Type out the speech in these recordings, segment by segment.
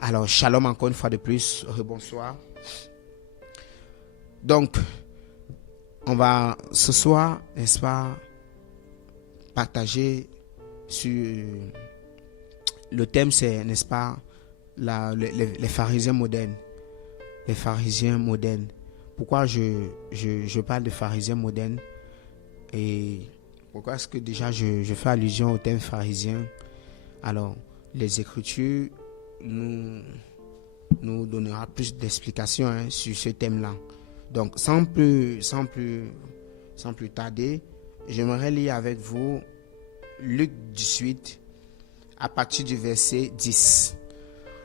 Alors, shalom encore une fois de plus, rebonsoir. Donc, on va ce soir, n'est-ce pas, partager sur le thème, c'est, n'est-ce pas, les pharisiens modernes. Les pharisiens modernes. Pourquoi je parle de pharisiens modernes et pourquoi est-ce que déjà je fais allusion au thème pharisien? Alors, les Écritures nous donnera plus d'explications sur ce thème-là. Donc, sans plus tarder, j'aimerais lire avec vous Luc 18 à partir du verset 10.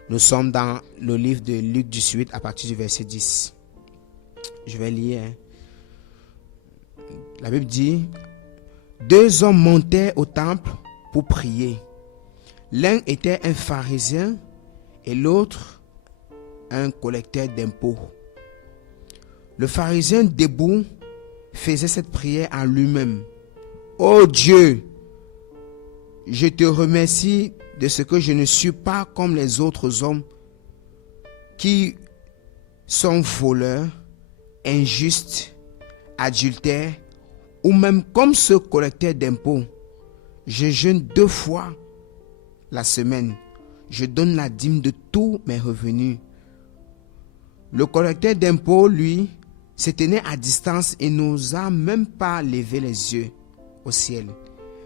Nous sommes dans le livre de Luc 18 à partir du verset 10. Je vais lire. La Bible dit: deux hommes montaient au temple pour prier. L'un était un pharisien et l'autre un collecteur d'impôts. Le pharisien debout faisait cette prière en lui-même: Ô Dieu, je te remercie de ce que je ne suis pas comme les autres hommes qui sont voleurs, injustes, adultères, ou même comme ce collecteur d'impôts. Je jeûne 2 fois la semaine. Je donne la dîme de tous mes revenus. Le collecteur d'impôts, lui, se tenait à distance et n'osa même pas lever les yeux au ciel.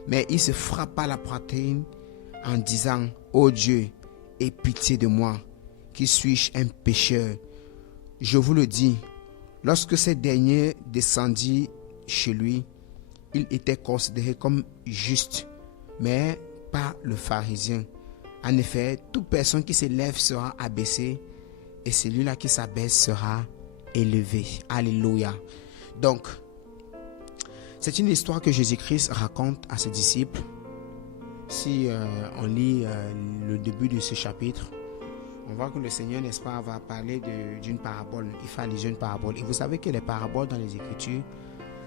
Mais il se frappa la poitrine en disant: Ô Dieu, aie pitié de moi, qui suis-je un pécheur. Je vous le dis, lorsque ce dernier descendit chez lui, il était considéré comme juste, mais pas le pharisien. En effet, toute personne qui se lève sera abaissée, et celui-là qui s'abaisse sera élevé. Alléluia. Donc, c'est une histoire que Jésus-Christ raconte à ses disciples. Si on lit le début de ce chapitre, on voit que le Seigneur, n'est-ce pas, va parler d'une parabole. Il fait allusion à une parabole. Et vous savez que les paraboles dans les Écritures,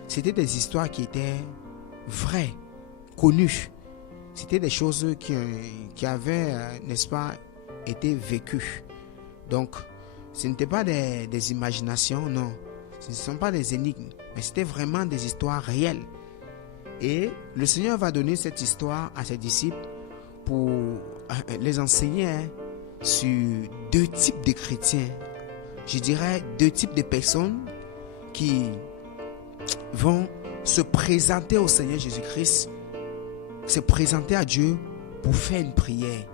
c'était des histoires qui étaient vraies, connues. C'était des choses qui avaient, n'est-ce pas, été vécues. Donc, ce n'était pas des imaginations, non. Ce ne sont pas des énigmes, mais c'était vraiment des histoires réelles. Et le Seigneur va donner cette histoire à ses disciples pour les enseigner sur 2 types de chrétiens. Je dirais 2 types de personnes qui vont se présenter au Seigneur Jésus-Christ, se présenter à Dieu pour faire une prière.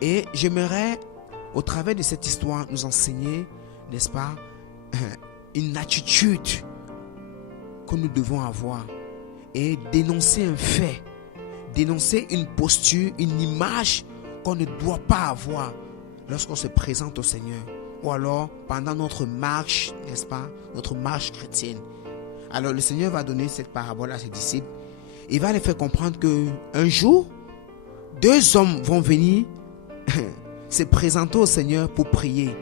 Et j'aimerais, au travers de cette histoire, nous enseigner, n'est-ce pas, une attitude que nous devons avoir et dénoncer un fait, dénoncer une posture, une image qu'on ne doit pas avoir lorsqu'on se présente au Seigneur ou alors pendant notre marche, n'est-ce pas, notre marche chrétienne. Alors le Seigneur va donner cette parabole à ses disciples. Il va les faire comprendre qu'un jour, 2 hommes vont venir se présenter au Seigneur pour prier.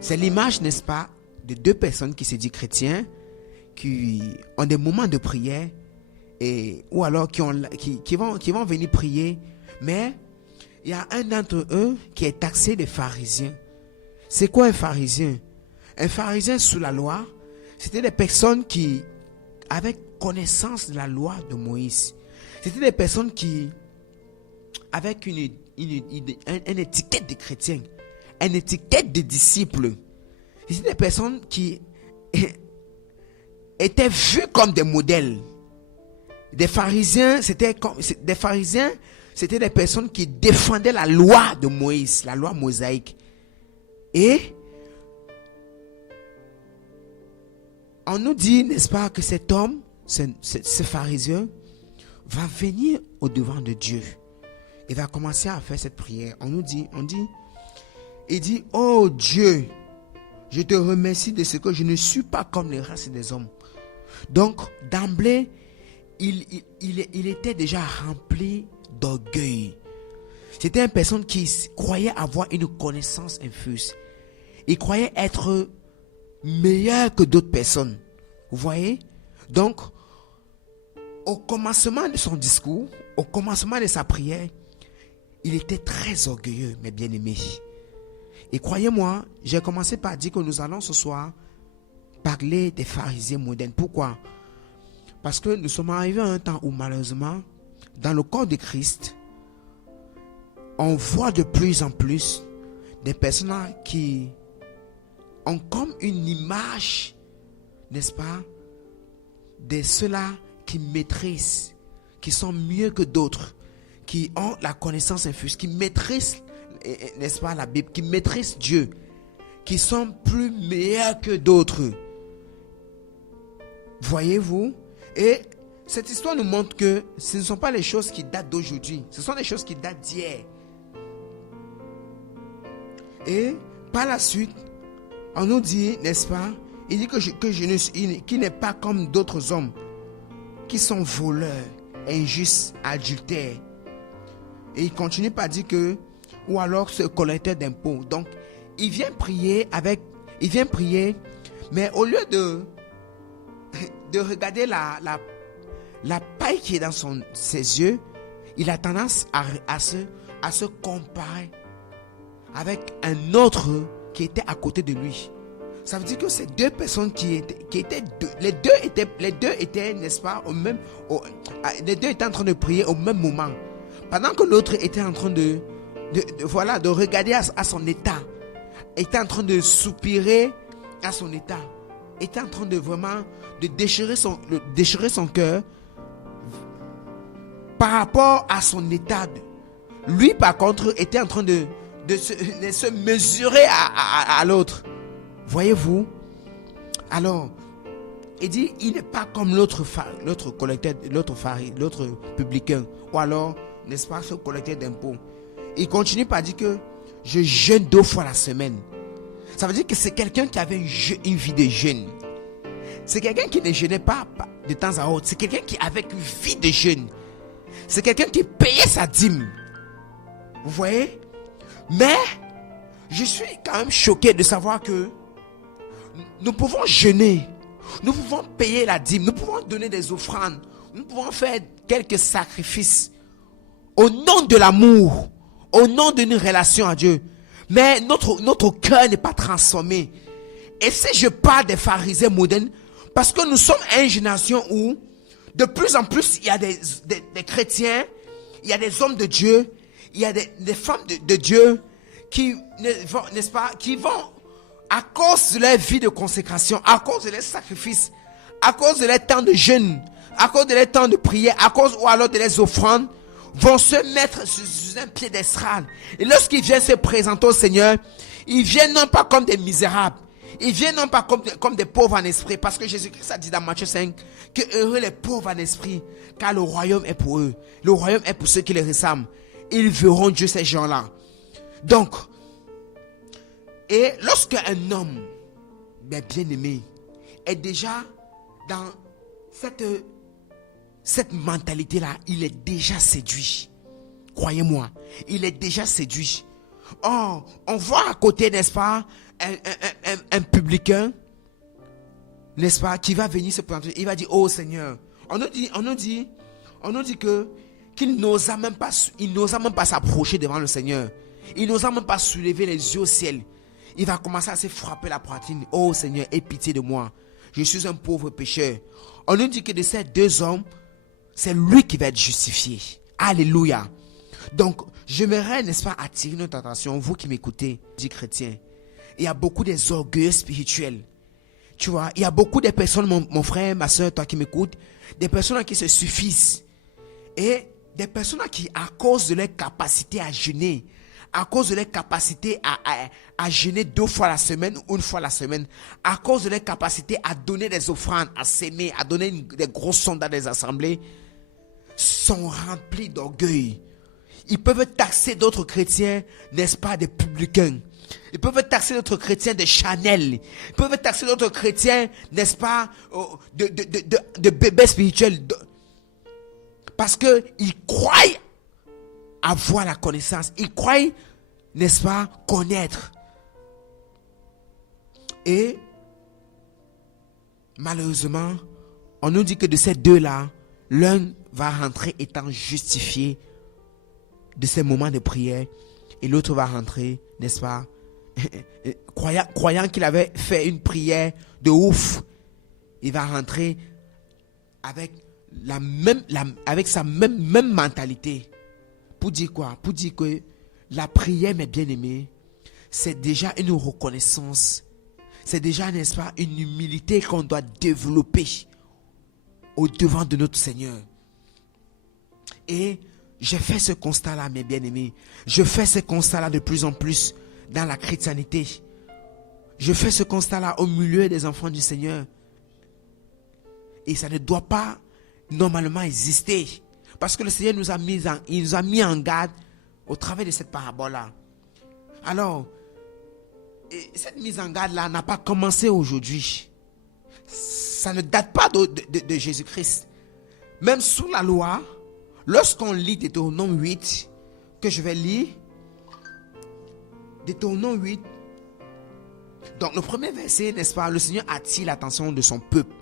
C'est l'image, n'est-ce pas, de 2 personnes qui se disent chrétiens, qui ont des moments de prière, ou alors qui vont venir prier. Mais il y a un d'entre eux qui est taxé de pharisien. C'est quoi un pharisien? Un pharisien sous la loi, c'était des personnes qui avaient connaissance de la loi de Moïse. C'était des personnes qui, avec une étiquette de chrétien, une étiquette de disciples. C'était des personnes qui étaient vues comme des modèles. Des pharisiens, c'était des personnes qui défendaient la loi de Moïse, la loi mosaïque. Et on nous dit, n'est-ce pas, que cet homme, ce pharisien, va venir au devant de Dieu. Il va commencer à faire cette prière. Il dit: Ô Dieu, je te remercie de ce que je ne suis pas comme les races des hommes. Donc, d'emblée, il était déjà rempli d'orgueil. C'était une personne qui croyait avoir une connaissance infuse. Il croyait être meilleur que d'autres personnes. Vous voyez? Donc, au commencement de son discours, au commencement de sa prière, il était très orgueilleux, mes bien-aimés. Et croyez-moi, j'ai commencé par dire que nous allons ce soir parler des pharisiens modernes. Pourquoi? Parce que nous sommes arrivés à un temps où malheureusement, dans le corps de Christ, on voit de plus en plus des personnes qui ont comme une image, n'est-ce pas, de ceux-là qui maîtrisent, qui sont mieux que d'autres, qui ont la connaissance infuse, qui maîtrisent, n'est-ce pas, la Bible, qui maîtrisent Dieu, qui sont plus meilleurs que d'autres. Voyez-vous? Et cette histoire nous montre que ce ne sont pas les choses qui datent d'aujourd'hui, ce sont des choses qui datent d'hier. Et par la suite, on nous dit, n'est-ce pas, il dit qu'il n'est pas comme d'autres hommes qui sont voleurs, injustes, adultères. Et il continue par dire que, ou alors ce collecteur d'impôts. Donc, il vient prier, mais au lieu de regarder la paille qui est dans ses yeux, il a tendance à se comparer avec un autre qui était à côté de lui. Ça veut dire que ces deux personnes les deux étaient, n'est-ce pas, les deux étaient en train de prier au même moment. Pendant que l'autre était en train de regarder à son état, était en train de soupirer à son état, était en train de vraiment de déchirer son cœur par rapport à son état. Lui, par contre, était en train de se mesurer à l'autre. Voyez-vous? Alors, il dit, il n'est pas comme l'autre collecteur, l'autre publicain, ou alors, n'est-ce pas, ce collecteur d'impôts. Il continue par dire que je jeûne 2 fois la semaine. Ça veut dire que c'est quelqu'un qui avait une vie de jeûne. C'est quelqu'un qui ne jeûnait pas de temps à autre. C'est quelqu'un qui avait une vie de jeûne. C'est quelqu'un qui payait sa dîme. Vous voyez? Mais je suis quand même choqué de savoir que nous pouvons jeûner, nous pouvons payer la dîme, nous pouvons donner des offrandes, nous pouvons faire quelques sacrifices au nom de l'amour, au nom d'une relation à Dieu. Mais notre cœur n'est pas transformé. Et si je parle des pharisiens modernes, parce que nous sommes une génération où de plus en plus il y a des chrétiens, il y a des hommes de Dieu, il y a des femmes de Dieu qui, n'est-ce pas, qui vont, à cause de leur vie de consécration, à cause de leur sacrifice, à cause de leur temps de jeûne, à cause de leur temps de prière, à cause ou alors de leurs offrandes, vont se mettre sur un piédestal. Et lorsqu'ils viennent se présenter au Seigneur, ils viennent non pas comme des misérables, ils viennent non pas comme des pauvres en esprit, parce que Jésus-Christ a dit dans Matthieu 5 que heureux les pauvres en esprit, car le royaume est pour eux. Le royaume est pour ceux qui les ressemblent. Ils verront Dieu, ces gens-là. Donc, et lorsque un homme bien-aimé est déjà dans cette mentalité-là, il est déjà séduit. Croyez-moi, il est déjà séduit. Oh, on voit à côté, n'est-ce pas, un publicain, n'est-ce pas, qui va venir se présenter. Il va dire, oh Seigneur, on nous dit que qu'il n'osa même pas s'approcher devant le Seigneur. Il n'osa même pas soulever les yeux au ciel. Il va commencer à se frapper la poitrine. Oh Seigneur, aie pitié de moi. Je suis un pauvre pécheur. On nous dit que de ces deux hommes, c'est lui qui va être justifié. Alléluia. Donc, j'aimerais, n'est-ce pas, attirer notre attention, vous qui m'écoutez, dit chrétien. Il y a beaucoup des orgueils spirituels. Tu vois, il y a beaucoup de personnes, mon frère, ma soeur, toi qui m'écoutes, des personnes qui se suffisent. Et des personnes qui, à cause de leur capacité à jeûner, à cause de leur capacité à jeûner 2 fois la semaine ou 1 fois la semaine, à cause de leur capacité à donner des offrandes, à s'aimer, à donner des grosses sommes dans des assemblées, sont remplis d'orgueil. Ils peuvent taxer d'autres chrétiens, n'est-ce pas, des publicains. Ils peuvent taxer d'autres chrétiens de Chanel. Ils peuvent taxer d'autres chrétiens, n'est-ce pas, de bébés spirituels. Parce qu'ils croient avoir la connaissance. Ils croient, n'est-ce pas, connaître. Et malheureusement, on nous dit que de ces deux-là, l'un va rentrer étant justifié de ces moments de prière et l'autre va rentrer, n'est-ce pas, croyant qu'il avait fait une prière de ouf, il va rentrer avec sa même mentalité. Pour dire quoi? Pour dire que la prière, mes bien-aimés, c'est déjà une reconnaissance. C'est déjà, n'est-ce pas, une humilité qu'on doit développer au devant de notre Seigneur. Et j'ai fait ce constat-là, mes bien-aimés. Je fais ce constat-là de plus en plus dans la chrétienté. Je fais ce constat-là au milieu des enfants du Seigneur. Et ça ne doit pas normalement exister. Parce que le Seigneur nous a mis en garde au travers de cette parabole-là. Alors, cette mise en garde-là n'a pas commencé aujourd'hui. Ça ne date pas de Jésus-Christ. Même sous la loi, lorsqu'on lit Deutéronome 8, que je vais lire, Deutéronome 8, donc le premier verset, n'est-ce pas, le Seigneur attire l'attention de son peuple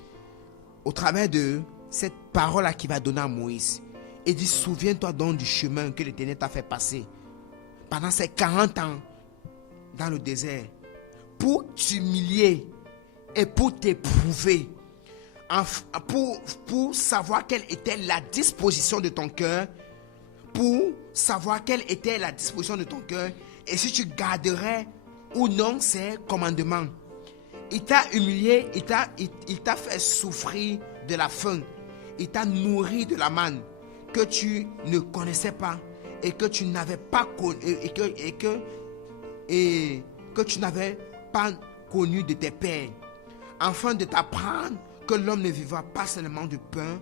au travers de cette parole-là qu'il va donner à Moïse. Et dit, souviens-toi donc du chemin que l'Éternel t'a fait passer pendant ces 40 ans dans le désert, pour t'humilier et pour t'éprouver, pour savoir quelle était la disposition de ton cœur, pour savoir quelle était la disposition de ton cœur, et si tu garderais ou non ses commandements. Il t'a humilié, il t'a fait souffrir de la faim, il t'a nourri de la manne que tu ne connaissais pas et que tu n'avais pas connu, et que tu n'avais pas connu de tes pères, afin de t'apprendre que l'homme ne vivra pas seulement du pain,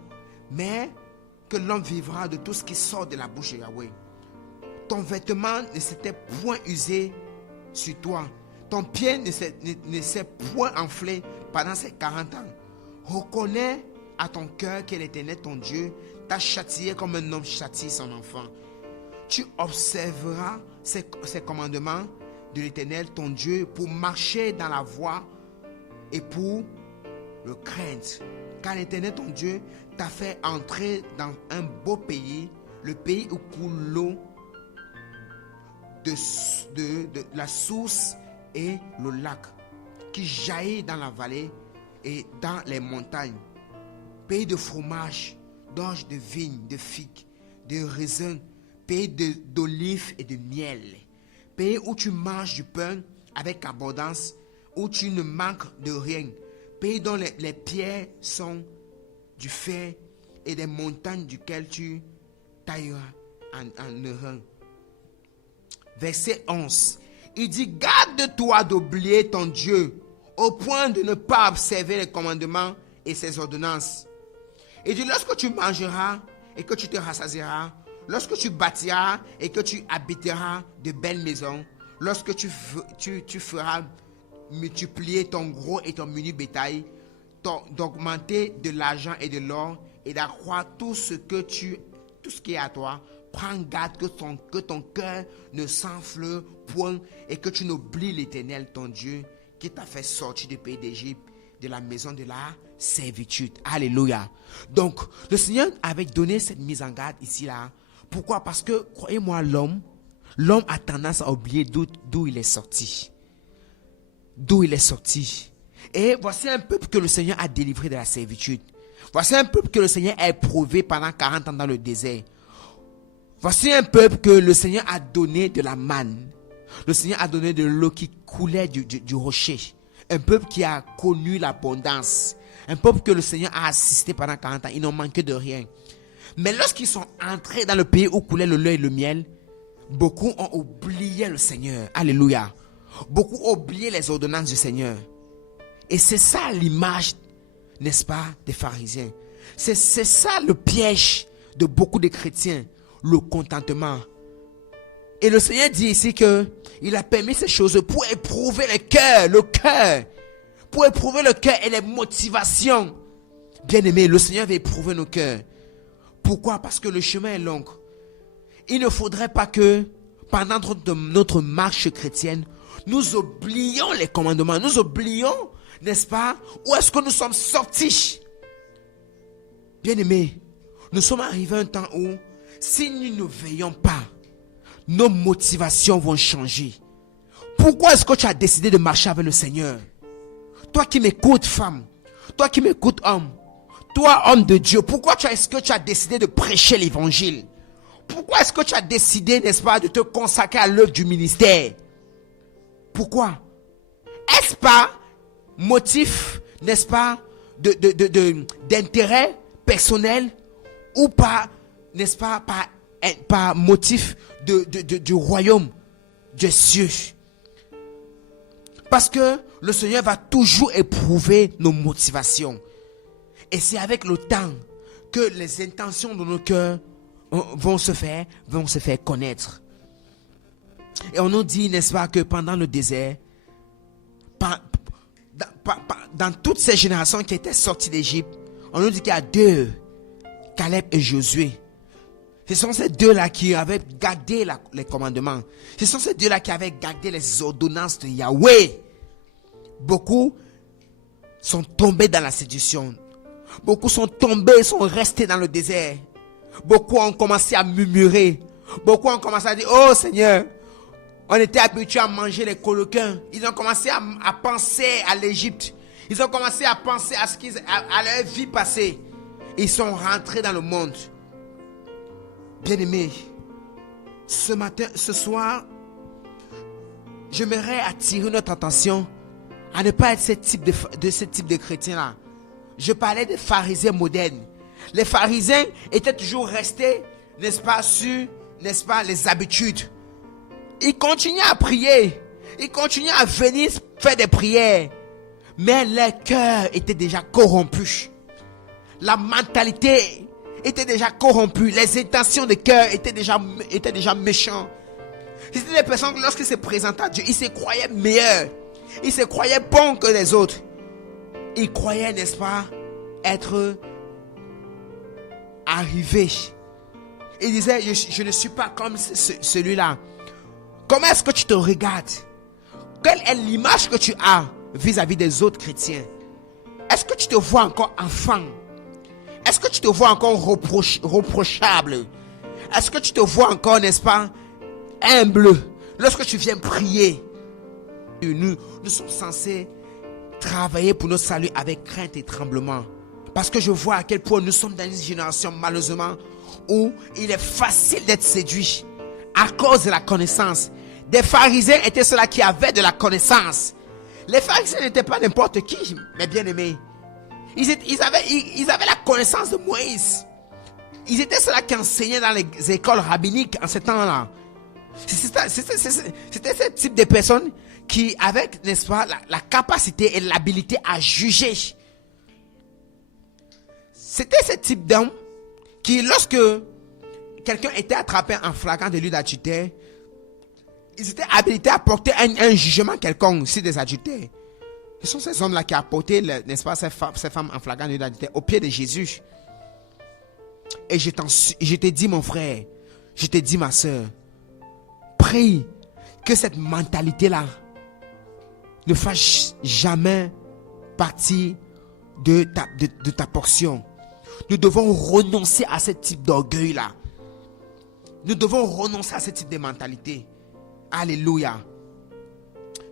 mais que l'homme vivra de tout ce qui sort de la bouche de Yahweh. Ton vêtement ne s'était point usé sur toi, ton pied ne s'est point enflé pendant ces 40 ans. Reconnais à ton cœur que l'Éternel ton Dieu t'a châtié comme un homme châtie son enfant. Tu observeras ces commandements de l'Éternel ton Dieu pour marcher dans la voie et pour le craindre. Car l'Éternel ton Dieu t'a fait entrer dans un beau pays, le pays où coule l'eau de la source et le lac qui jaillit dans la vallée et dans les montagnes. Pays de fromage, d'orge, de vigne, de figues, de raisins, pays d'olives et de miel. Pays où tu manges du pain avec abondance, où tu ne manques de rien. Pays dont les pierres sont du fer et des montagnes duquel tu tailleras en airain. Verset 11. Il dit, garde-toi d'oublier ton Dieu au point de ne pas observer les commandements et ses ordonnances. Il dit, lorsque tu mangeras et que tu te rassasieras, lorsque tu bâtiras et que tu habiteras de belles maisons, lorsque tu feras multiplier ton gros et ton menu bétail, d'augmenter de l'argent et de l'or et d'accroître tout ce qui est à toi, prends garde que ton cœur ne s'enfle point et que tu n'oublies l'Éternel ton Dieu qui t'a fait sortir du pays d'Égypte, de la maison de la servitude. Alléluia. Donc, le Seigneur avait donné cette mise en garde ici là. Pourquoi? Parce que, croyez-moi, l'homme a tendance à oublier d'où il est sorti. D'où il est sorti. Et voici un peuple que le Seigneur a délivré de la servitude. Voici un peuple que le Seigneur a éprouvé pendant 40 ans dans le désert. Voici un peuple que le Seigneur a donné de la manne. Le Seigneur a donné de l'eau qui coulait du rocher. Un peuple qui a connu l'abondance. Un peuple que le Seigneur a assisté pendant 40 ans. Ils n'ont manqué de rien. Mais lorsqu'ils sont entrés dans le pays où coulait le lait et le miel, beaucoup ont oublié le Seigneur. Alléluia. Beaucoup ont oublié les ordonnances du Seigneur. Et c'est ça l'image, n'est-ce pas, des pharisiens. C'est ça le piège de beaucoup de chrétiens. Le contentement. Et le Seigneur dit ici que il a permis ces choses pour éprouver le cœur. Pour éprouver le cœur et les motivations. Bien-aimés, le Seigneur veut éprouver nos cœurs. Pourquoi? Parce que le chemin est long. Il ne faudrait pas que pendant notre marche chrétienne, nous oublions les commandements. Nous oublions, n'est-ce pas, où est-ce que nous sommes sortis. Bien-aimés, nous sommes arrivés à un temps où si nous ne veillons pas, nos motivations vont changer. Pourquoi est-ce que tu as décidé de marcher avec le Seigneur? Toi qui m'écoutes, femme. Toi qui m'écoutes, homme. Toi, homme de Dieu. Pourquoi est-ce que tu as décidé de prêcher l'évangile? Pourquoi est-ce que tu as décidé, n'est-ce pas, de te consacrer à l'œuvre du ministère? Pourquoi? Est-ce pas motif, n'est-ce pas, d'intérêt personnel ou pas, n'est-ce pas, par motif du royaume des cieux? Parce que le Seigneur va toujours éprouver nos motivations. Et c'est avec le temps que les intentions de nos cœurs vont se faire connaître. Et on nous dit, n'est-ce pas, que pendant le désert, dans toutes ces générations qui étaient sorties d'Égypte, on nous dit qu'il y a deux, Caleb et Josué. Ce sont ces deux-là qui avaient gardé les commandements. Ce sont ces deux-là qui avaient gardé les ordonnances de Yahweh. Beaucoup sont tombés dans la séduction. Beaucoup sont tombés, sont restés dans le désert. Beaucoup ont commencé à murmurer. Beaucoup ont commencé à dire, oh Seigneur, on était habitués à manger les coloquins. Ils ont commencé à penser à l'Égypte. Ils ont commencé à penser à leur vie passée. Ils sont rentrés dans le monde. Bien-aimés, ce soir, j'aimerais attirer notre attention à ne pas être ce type de chrétiens-là. Je parlais des pharisiens modernes. Les pharisiens étaient toujours restés, n'est-ce pas, sur, n'est-ce pas, les habitudes. Ils continuaient à prier. Ils continuaient à venir faire des prières. Mais leur cœur était déjà corrompu. La mentalité était déjà corrompue. Les intentions de cœur étaient déjà méchantes. C'était des personnes qui, lorsqu'ils se présentaient à Dieu, ils se croyaient meilleurs. Ils se croyaient bons que les autres. Ils croyaient, n'est-ce pas, être arrivés. Ils disaient, je ne suis pas comme celui-là. Comment est-ce que tu te regardes? Quelle est l'image que tu as vis-à-vis des autres chrétiens? Est-ce que tu te vois encore enfant? Est-ce que tu te vois encore reprochable? Est-ce que tu te vois encore, n'est-ce pas, humble lorsque tu viens prier? Nous sommes censés travailler pour notre salut avec crainte et tremblement. Parce que je vois à quel point nous sommes dans une génération, malheureusement, où il est facile d'être séduit à cause de la connaissance. Des pharisiens étaient ceux-là qui avaient de la connaissance. Les pharisiens n'étaient pas n'importe qui, mes bien-aimés. Ils avaient la connaissance de Moïse. Ils étaient ceux-là qui enseignaient dans les écoles rabbiniques en ce temps-là. C'était ce type de personnes qui avaient, n'est-ce pas, la capacité et l'habilité à juger. C'était ce type d'homme qui, lorsque quelqu'un était attrapé en flagrant délit d'adultère, ils étaient habilités à porter un jugement quelconque sur des adultères. Ce sont ces hommes-là qui apportaient, n'est-ce pas, ces femmes en flagrant délit d'adultère au pied de Jésus. Et je te dis, mon frère, je te dis, ma soeur, prie que cette mentalité-là ne fasse jamais partie de ta portion. Nous devons renoncer à ce type d'orgueil-là. Nous devons renoncer à ce type de mentalité. Alléluia.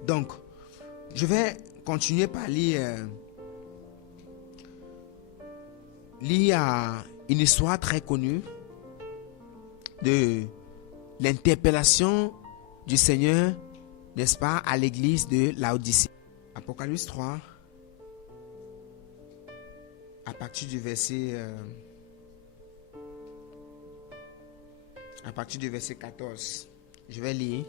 Donc, je vais continuer par lire une histoire très connue de l'interpellation du Seigneur, n'est-ce pas, à l'église de Laodicée. Apocalypse 3, à partir du verset 14. Je vais lire.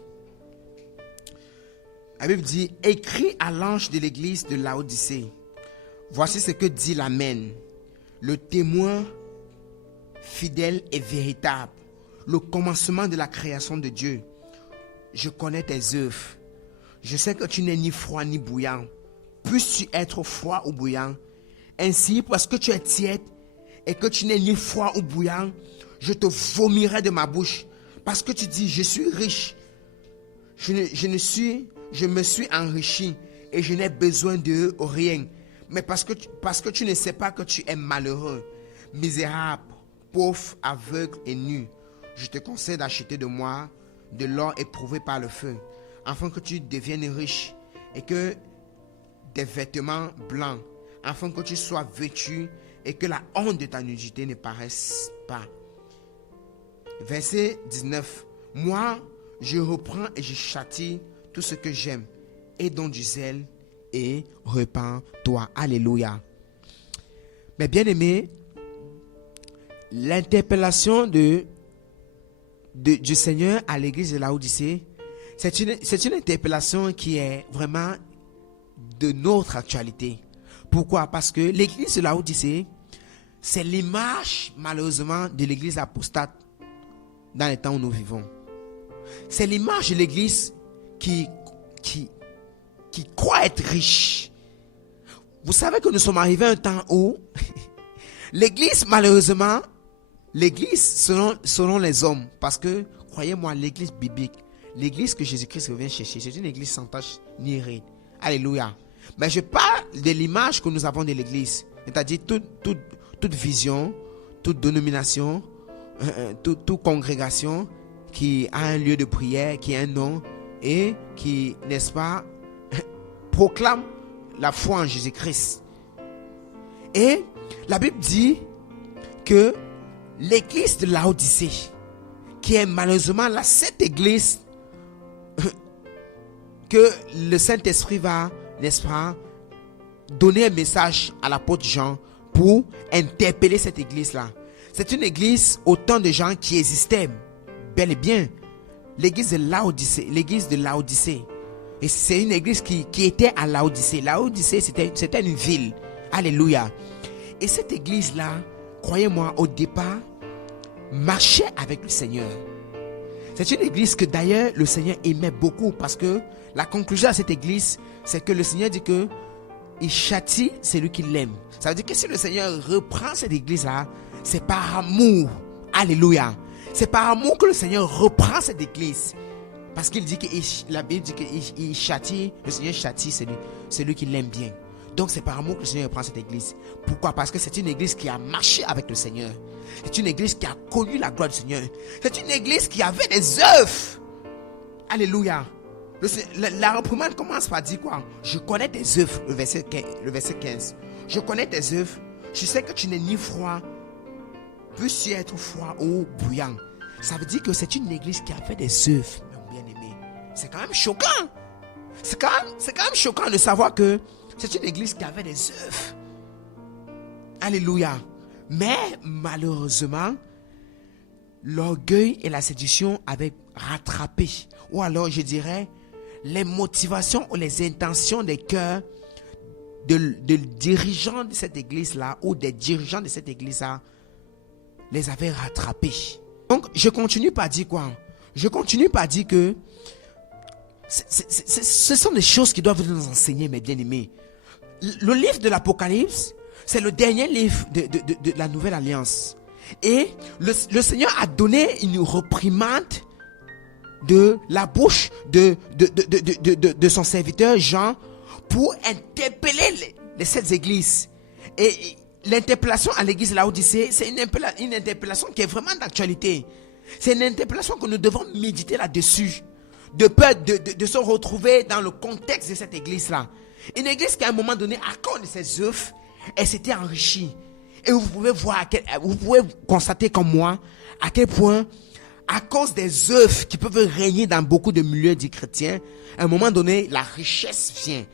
La Bible dit, écrit à l'ange de l'église de Laodicée, voici ce que dit l'Amen, le témoin fidèle et véritable, le commencement de la création de Dieu. Je connais tes œuvres. Je sais que tu n'es ni froid ni bouillant. Puisses-tu être froid ou bouillant? Ainsi, parce que tu es tiède et que tu n'es ni froid ou bouillant, je te vomirai de ma bouche. Parce que tu dis, je suis riche. Je me suis enrichi et je n'ai besoin de rien. Mais parce que tu ne sais pas que tu es malheureux, misérable, pauvre, aveugle et nu, je te conseille d'acheter de moi de l'or éprouvé par le feu, afin que tu deviennes riche et que des vêtements blancs, afin que tu sois vêtu et que la honte de ta nudité ne paraisse pas. Verset 19. Moi, je reprends et je châtie tout ce que j'aime. Et donne du zèle et repens-toi. Alléluia. Mais bien aimé, l'interpellation du Seigneur à l'église de Laodicée, c'est une interpellation qui est vraiment de notre actualité. Pourquoi? Parce que l'église de Laodicée, c'est l'image malheureusement de l'église apostate dans les temps où nous vivons. C'est l'image de l'église qui croit être riche. Vous savez que nous sommes arrivés à un temps où l'église, malheureusement, l'église selon les hommes, parce que, croyez-moi, l'église biblique, l'église que Jésus-Christ revient chercher, c'est une église sans tache ni ride. Alléluia. Mais je parle de l'image que nous avons de l'église, c'est-à-dire toute vision, toute dénomination, toute congrégation qui a un lieu de prière, qui a un nom et qui, n'est-ce pas, proclame la foi en Jésus-Christ. Et la Bible dit que l'église de Laodicée, qui est malheureusement cette église que le Saint-Esprit va, n'est-ce pas, donner un message à l'apôtre Jean pour interpeller cette église-là. C'est une église autant de gens qui existaient bel et bien. L'église de Laodicée. Et c'est une église qui était à Laodicée. Laodicée, c'était une ville. Alléluia. Et cette église-là, croyez-moi, au départ, marchait avec le Seigneur. C'est une église que d'ailleurs le Seigneur aimait beaucoup, parce que la conclusion à cette église, c'est que le Seigneur dit que il châtie celui qui l'aime. Ça veut dire que si le Seigneur reprend cette église-là, c'est par amour. Alléluia. C'est par amour que le Seigneur reprend cette église. Parce qu'il dit que la Bible dit qu'il châtie, le Seigneur châtie celui qui l'aime bien. Donc c'est par amour que le Seigneur reprend cette église. Pourquoi? Parce que c'est une église qui a marché avec le Seigneur. C'est une église qui a connu la gloire du Seigneur. C'est une église qui avait des œuvres. Alléluia. La reprimande commence par dire quoi? Je connais tes œuvres, le verset 15. Je connais tes œuvres. Je sais que tu n'es ni froid, peux-tu être froid ou bouillant. Ça veut dire que c'est une église qui a fait des œuvres, mon bien-aimé. C'est quand même choquant. C'est quand même choquant de savoir que c'est une église qui avait des œuvres. Alléluia. Mais malheureusement, l'orgueil et la séduction avaient rattrapé, ou alors je dirais les motivations ou les intentions des cœurs de dirigeants de cette église-là ou des dirigeants de cette église-là les avaient rattrapés. Donc je continue par dire quoi? Je continue par dire que ce sont des choses qui doivent nous enseigner, mes bien-aimés. Le livre de l'Apocalypse, c'est le dernier livre de la Nouvelle Alliance. Et le Seigneur a donné une reprimande de la bouche de son serviteur Jean pour interpeller les sept églises. Et l'interpellation à l'église de Laodicée, c'est une interpellation qui est vraiment d'actualité. C'est une interpellation que nous devons méditer là-dessus, de peur de se retrouver dans le contexte de cette église-là. Une église qui à un moment donné, à cause de ses œuvres, elle s'était enrichie. Et vous pouvez constater comme moi à quel point, à cause des œuvres qui peuvent régner dans beaucoup de milieux dits chrétiens, à un moment donné, la richesse vient.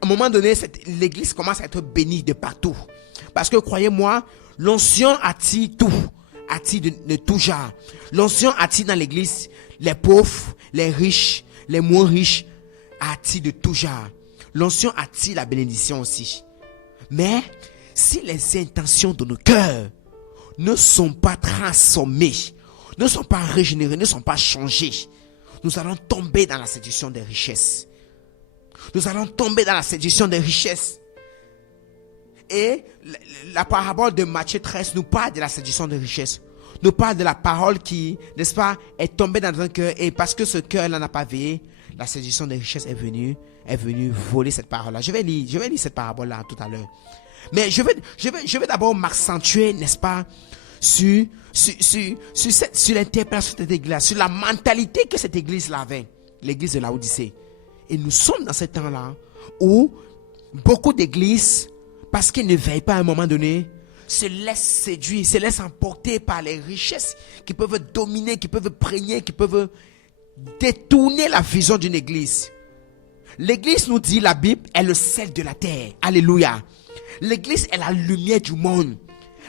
À un moment donné, l'église commence à être bénie de partout. Parce que croyez-moi, l'onction attire tout. Attire de tout genre. L'onction attire dans l'église les pauvres, les riches, les moins riches, attire de tout genre. L'onction attire la bénédiction aussi. Mais si les intentions de nos cœurs ne sont pas transformées, ne sont pas régénérées, ne sont pas changées, nous allons tomber dans la séduction des richesses. Nous allons tomber dans la séduction des richesses. Et la parabole de Matthieu 13 nous parle de la séduction des richesses. Nous parle de la parole qui, n'est-ce pas, est tombée dans un cœur. Et parce que ce cœur-là n'a pas veillé, la séduction des richesses est venue voler cette parole-là. Je vais lire cette parabole-là tout à l'heure. Mais je vais d'abord m'accentuer, n'est-ce pas, sur l'interpellation de cette église, sur la mentalité que cette église-là avait. l'église de Laodicée. Et nous sommes dans ce temps-là où beaucoup d'églises, parce qu'ils ne veillent pas à un moment donné, se laissent séduire, se laissent emporter par les richesses qui peuvent dominer, qui peuvent prégner, qui peuvent détourner la vision d'une église. L'église, nous dit la Bible, est le sel de la terre. Alléluia. L'église est la lumière du monde.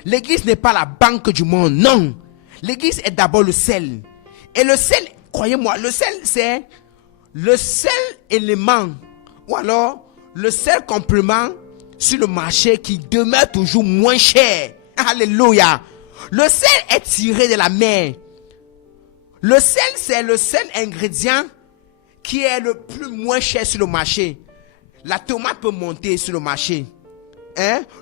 L'église n'est pas la banque du monde. Non. L'église est d'abord le sel. Et le sel, croyez-moi, le sel, c'est le seul élément ou alors le seul complément sur le marché qui demeure toujours moins cher. Alléluia. Le sel est tiré de la mer. Le sel, c'est le seul ingrédient qui est le plus moins cher sur le marché. La tomate peut monter sur le marché.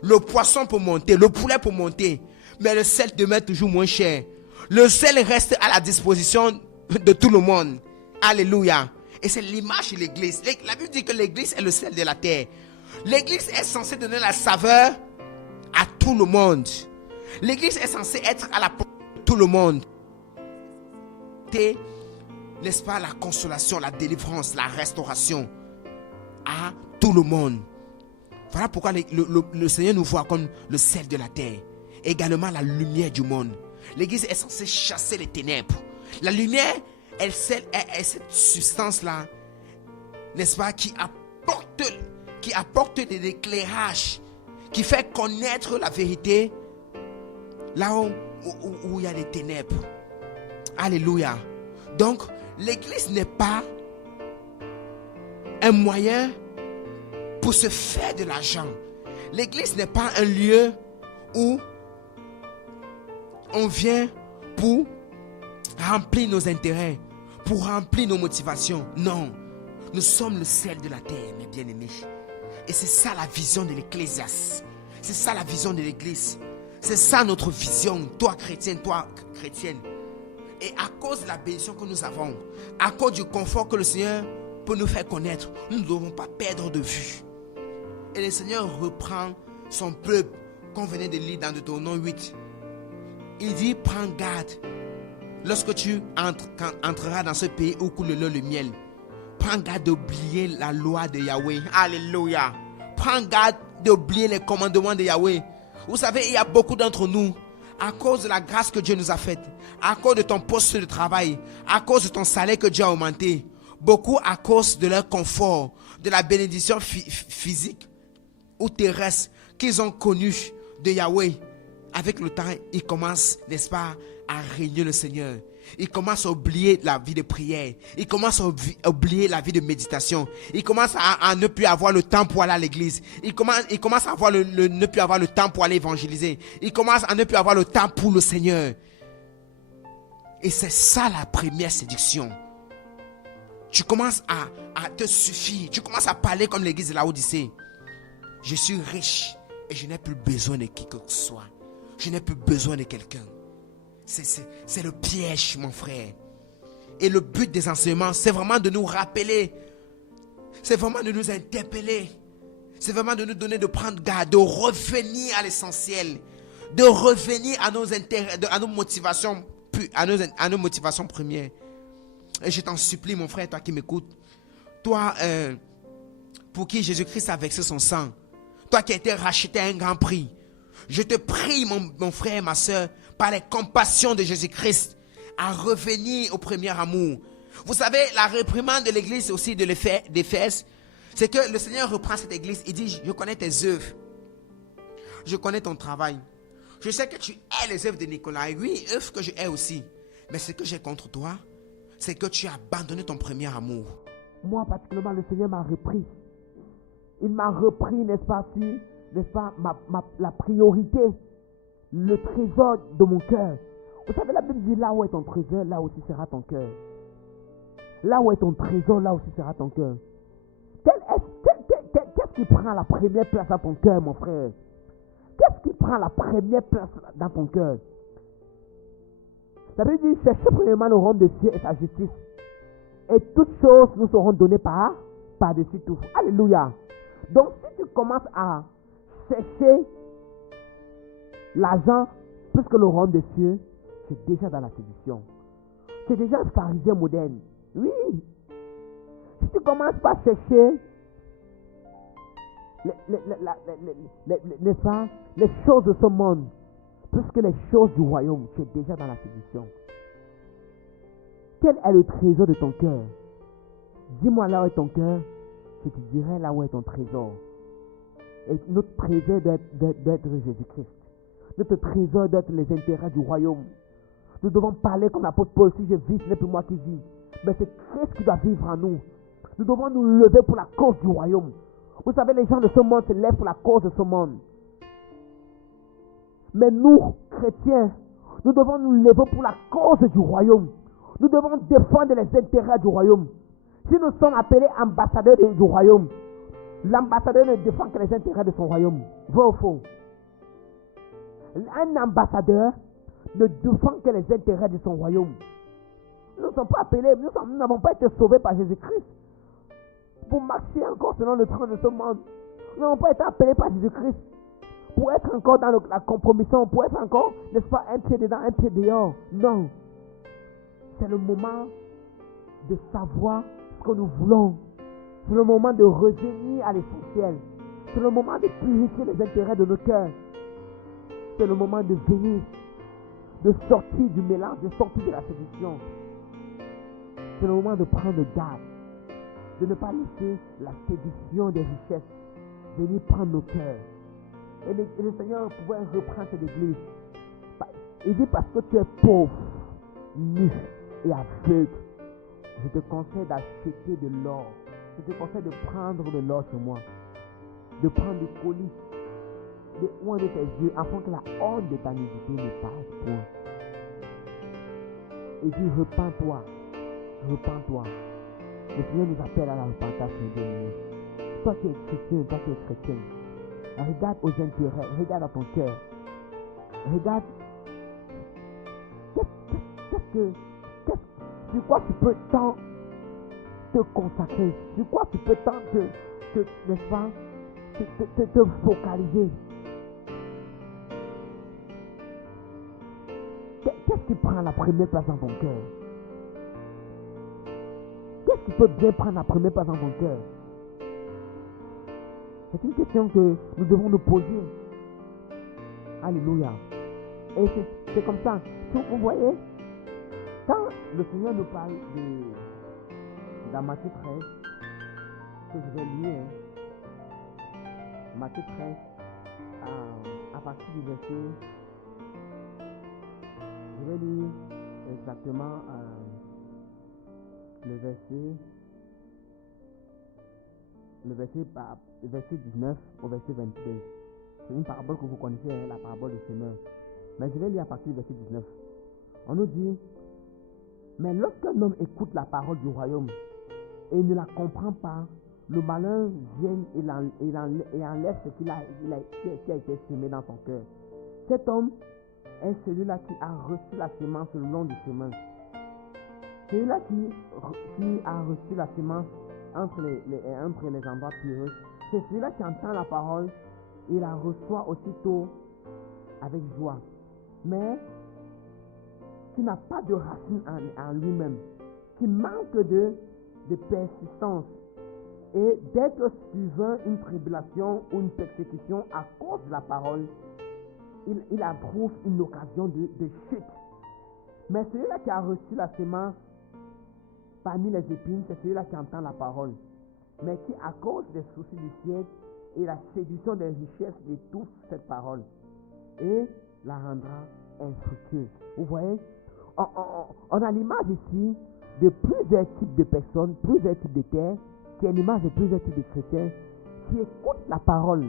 Le poisson peut monter, le poulet peut monter. Mais le sel demeure toujours moins cher. Le sel reste à la disposition de tout le monde. Alléluia. Et c'est l'image de l'église. La Bible dit que l'église est le sel de la terre. L'église est censée donner la saveur à tout le monde. L'église est censée être à la portée de tout le monde. N'est-ce pas, la consolation, la délivrance, la restauration à tout le monde. Voilà pourquoi le Seigneur nous voit comme le sel de la terre. Également la lumière du monde. L'église est censée chasser les ténèbres. La lumière est cette substance-là, n'est-ce pas, qui apporte de l'éclairage, qui fait connaître la vérité là où il y a des ténèbres. Alléluia. Donc, l'église n'est pas un moyen pour se faire de l'argent. L'église n'est pas un lieu où on vient pour remplir nos intérêts, pour remplir nos motivations. Non, nous sommes le sel de la terre, mes bien-aimés. Et c'est ça la vision de l'Ecclésiaste. C'est ça la vision de l'église. C'est ça notre vision, toi chrétien, toi chrétienne. Et à cause de la bénédiction que nous avons, à cause du confort que le Seigneur peut nous faire connaître, nous ne devons pas perdre de vue. Et le Seigneur reprend son peuple qu'on venait de lire dans Deutéronome 8. Il dit, prends garde lorsque tu entreras dans ce pays où coule le lait et le miel. Prends garde d'oublier la loi de Yahweh. Alléluia. Prends garde d'oublier les commandements de Yahweh. Vous savez, il y a beaucoup d'entre nous, à cause de la grâce que Dieu nous a faite, à cause de ton poste de travail, à cause de ton salaire que Dieu a augmenté, beaucoup à cause de leur confort, de la bénédiction physique ou terrestre qu'ils ont connue de Yahweh. Avec le temps, ils commencent, n'est-ce pas, à régner le Seigneur. Ils commencent à oublier la vie de prière. Ils commencent à oublier la vie de méditation. Ils commencent à ne plus avoir le temps pour aller à l'église. Ils commencent à ne plus avoir le temps pour aller évangéliser. Ils commencent à ne plus avoir le temps pour le Seigneur. Et c'est ça la première séduction. Tu commences à te suffire. Tu commences à parler comme l'église de Laodicée. Je suis riche et je n'ai plus besoin de qui que ce soit. Je n'ai plus besoin de quelqu'un. C'est le piège, mon frère. Et le but des enseignements, c'est vraiment de nous rappeler. C'est vraiment de nous interpeller. C'est vraiment de nous donner de prendre garde, de revenir à l'essentiel. De revenir à nos intérêts, à nos motivations, à nos motivations premières. Et je t'en supplie, mon frère, toi qui m'écoutes. Toi, pour qui Jésus-Christ a versé son sang. Toi qui as été racheté à un grand prix. Je te prie, mon frère, ma soeur, par les compassions de Jésus-Christ, à revenir au premier amour. Vous savez, la réprimande de l'église aussi d'Éphèse, c'est que le Seigneur reprend cette église. Il dit, je connais tes œuvres. Je connais ton travail. Je sais que tu hais les œuvres de Nicolas. Et oui, œuvres que je hais aussi. Mais ce que j'ai contre toi, c'est que tu as abandonné ton premier amour. Moi, particulièrement, le Seigneur m'a repris. Il m'a repris, n'est-ce pas, la priorité, le trésor de mon cœur. Vous savez, la Bible dit, là où est ton trésor, là aussi sera ton cœur. Là où est ton trésor, là aussi sera ton cœur. Qu'est-ce qui prend la première place dans ton cœur, mon frère? Qu'est-ce qui prend la première place dans ton cœur? La Bible dit, cherchez premièrement le royaume de Dieu et sa justice. Et toutes choses nous seront données par-dessus tout. Alléluia. Donc, si tu commences à chercher l'argent plus que le royaume des cieux, tu es déjà dans la séduction. Tu es déjà un pharisien moderne. Oui. Si tu commences par chercher les choses de ce monde, plus que les choses du royaume, tu es déjà dans la séduction. Quel est le trésor de ton cœur? Dis-moi là où est ton cœur, je te dirai là où est ton trésor. Et notre trésor doit être Jésus-Christ. Notre trésor doit être les intérêts du royaume. Nous devons parler comme l'apôtre Paul. Si je vis, ce n'est plus moi qui vis, mais c'est Christ qui doit vivre en nous. Nous devons nous lever pour la cause du royaume. Vous savez, les gens de ce monde se lèvent pour la cause de ce monde. Mais nous, chrétiens, nous devons nous lever pour la cause du royaume. Nous devons défendre les intérêts du royaume. Si nous sommes appelés ambassadeurs du royaume, l'ambassadeur ne défend que les intérêts de son royaume. Vrai ou faux? Un ambassadeur ne défend que les intérêts de son royaume. Nous ne sommes pas appelés, nous n'avons pas été sauvés par Jésus-Christ pour marcher encore selon le train de ce monde. Nous n'avons pas été appelés par Jésus-Christ pour être encore dans la compromission, pour être encore, n'est-ce pas, un pied dedans, un pied dehors. Non. C'est le moment de savoir ce que nous voulons. C'est le moment de revenir à l'essentiel. C'est le moment de purifier les intérêts de nos cœurs. C'est le moment de venir, de sortir du mélange, de sortir de la séduction. C'est le moment de prendre garde, de ne pas laisser la séduction des richesses venir prendre nos cœurs. Et le Seigneur pouvait reprendre cette église. Il dit parce que tu es pauvre, nu et aveugle, je te conseille d'acheter de l'or. Je te conseille de prendre de l'or chez moi, de prendre du colis, de oindre tes yeux, afin que la honte de ta nudité ne passe point. Il dit repens-toi, repens-toi. Le Seigneur nous appelle à la repentance, bien-aimé. Toi qui es chrétien, toi qui es chrétien, regarde aux intérêts, regarde à ton cœur, regarde sur quoi tu peux tant te consacrer, sur quoi tu peux tant n'est-ce pas, te focaliser. Qu'est-ce qui prend la première place dans ton cœur? Qu'est-ce qui peut bien prendre la première place dans ton cœur? C'est une question que nous devons nous poser. Alléluia. Et c'est comme ça. Vous voyez, quand le Seigneur nous parle dans Matthieu 13, que je vais lire, Matthieu 13, à partir du verset, je vais lire exactement le verset 19 au verset 22. C'est une parabole que vous connaissez, la parabole du semeur. Mais je vais lire à partir du verset 19. On nous dit, mais lorsqu'un homme écoute la parole du royaume et ne la comprend pas, le malheur vient et enlève ce qui a été semé dans son cœur. Cet homme est celui-là qui a reçu la semence le long du chemin. Celui-là qui a reçu la semence entre les endroits pierreux, c'est celui-là qui entend la parole et la reçoit aussitôt avec joie, mais qui n'a pas de racine en lui-même, qui manque de persistance, et dès que suivant une tribulation ou une persécution à cause de la parole, il trouve une occasion de chute. Mais celui-là qui a reçu la semence parmi les épines, c'est celui-là qui entend la parole, mais qui, à cause des soucis du siècle et la séduction des richesses, étouffe cette parole et la rendra infructueuse. Vous voyez, on a l'image ici de plusieurs types de personnes, plusieurs types de terres, qui est l'image de plusieurs types de chrétiens qui écoutent la parole.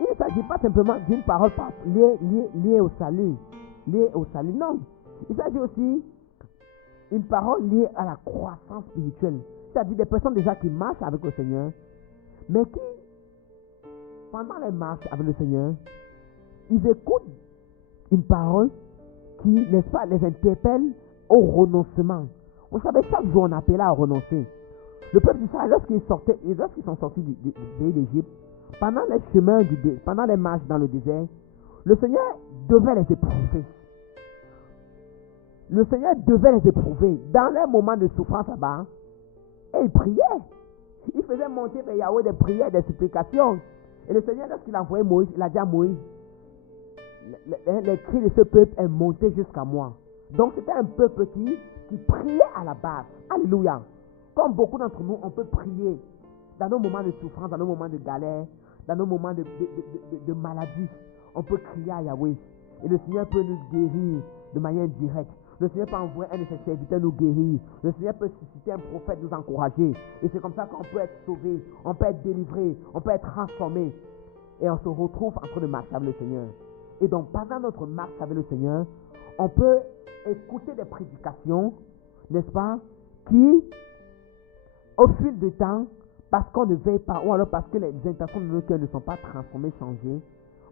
Il ne s'agit pas simplement d'une parole liée au salut. Non. Il s'agit aussi une parole liée à la croissance spirituelle. C'est-à-dire des personnes déjà qui marchent avec le Seigneur, mais qui, pendant les marches avec le Seigneur, ils écoutent une parole qui, n'est-ce pas, les interpelle au renoncement. Vous savez, chaque jour on appelait à renoncer. Le peuple d'Israël, lorsqu'ils sont sortis du pays d'Égypte, pendant les chemins, pendant les marches dans le désert, le Seigneur devait les éprouver. Le Seigneur devait les éprouver. Dans les moments de souffrance là-bas, Et il priait. Il faisait monter vers Yahweh des prières, des supplications. Et le Seigneur, lorsqu'il a envoyé Moïse, il a dit à Moïse, les cris de ce peuple est monté jusqu'à moi. Donc c'était un peuple qui priait à la base. Alléluia. Comme beaucoup d'entre nous, on peut prier dans nos moments de souffrance, dans nos moments de galère, dans nos moments de maladie. On peut crier à Yahweh. Et le Seigneur peut nous guérir de manière directe. Le Seigneur peut envoyer un de ses serviteurs nous guérir. Le Seigneur peut susciter un prophète nous encourager. Et c'est comme ça qu'on peut être sauvé, on peut être délivré, on peut être transformé. Et on se retrouve en train de marcher avec le Seigneur. Et donc, pendant notre marche avec le Seigneur, on peut écouter des prédications, n'est-ce pas, qui, au fil du temps, parce qu'on ne veille pas, ou alors parce que les intentions de nos cœurs ne sont pas transformées, changées,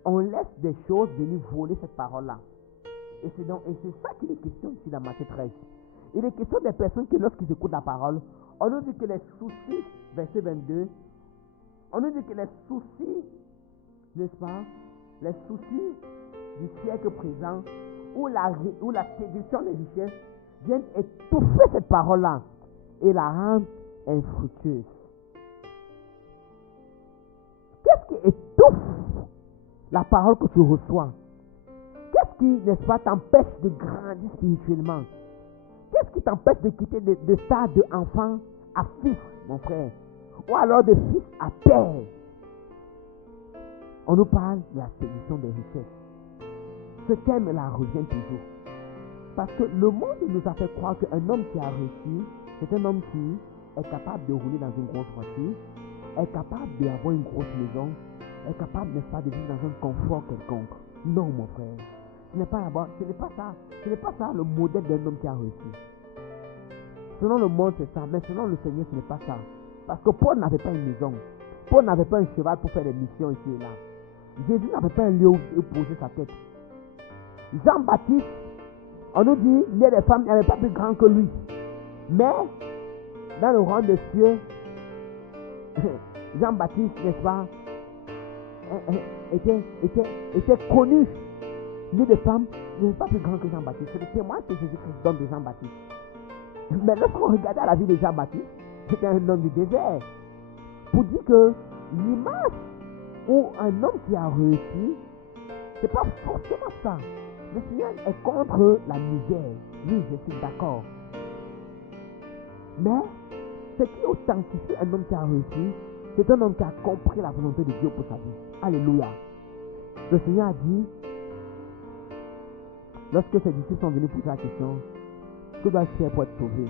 on laisse des choses venir voler cette parole-là. Et c'est ça qu'il est question ici dans Matthieu 13. Il est question des personnes qui, lorsqu'ils écoutent la parole, on nous dit que les soucis, verset 22, on nous dit que les soucis, n'est-ce pas, les soucis du siècle présent, ou la séduction des richesses, viennent étouffer cette parole-là et la rendre infructueuse. Qu'est-ce qui étouffe la parole que tu reçois? Qu'est-ce qui, n'est-ce pas, t'empêche de grandir spirituellement? Qu'est-ce qui t'empêche de quitter de stade d'enfant à fils, mon frère? Ou alors de fils à père? On nous parle de la séduction des richesses. Ce thème-là revient toujours. Parce que le monde nous a fait croire qu'un homme qui a réussi, c'est un homme qui est capable de rouler dans une grosse voiture, est capable d'avoir une grosse maison, est capable, n'est-ce pas, de vivre dans un confort quelconque. Non, mon frère. Ce n'est pas ça le modèle d'un homme qui a réussi. Selon le monde, c'est ça. Mais selon le Seigneur, ce n'est pas ça. Parce que Paul n'avait pas une maison. Paul n'avait pas un cheval pour faire des missions ici et là. Jésus n'avait pas un lieu où poser sa tête. Jean-Baptiste, on nous dit, il y a des femmes, il n'y avait pas plus grand que lui. Mais, dans le rang des cieux, Jean-Baptiste, n'est-ce pas, était connu. Ni de femmes, il n'est pas plus grand que Jean-Baptiste. C'est le témoin que Jésus-Christ donne de Jean-Baptiste. Mais lorsqu'on regardait la vie de Jean-Baptiste, c'était un homme du désert. Pour dire que l'image où un homme qui a réussi, c'est pas forcément ça. Le Seigneur est contre la misère. Oui, je suis d'accord. Mais ce qui authentifie un homme qui a réussi, c'est un homme qui a compris la volonté de Dieu pour sa vie. Alléluia. Le Seigneur a dit, lorsque ses disciples sont venus poser la question, que dois-je faire pour être sauvé?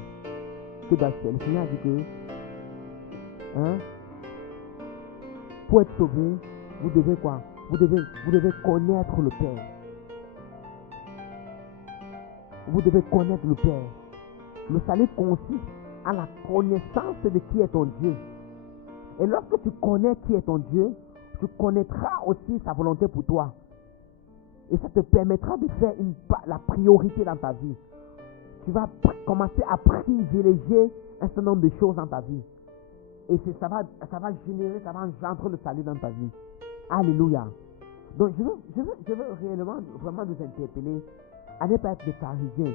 Que dois-je faire? Le Seigneur a dit que, pour être sauvé, vous devez quoi? Vous devez connaître le Père. Vous devez connaître le Père. Le salut consiste à la connaissance de qui est ton Dieu. Et lorsque tu connais qui est ton Dieu, tu connaîtras aussi sa volonté pour toi. Et ça te permettra de faire la priorité dans ta vie. Tu vas commencer à privilégier un certain nombre de choses dans ta vie. Et ça va engendrer le salut dans ta vie. Alléluia. Donc je veux réellement, vraiment nous interpeller à ne pas être des pharisiens.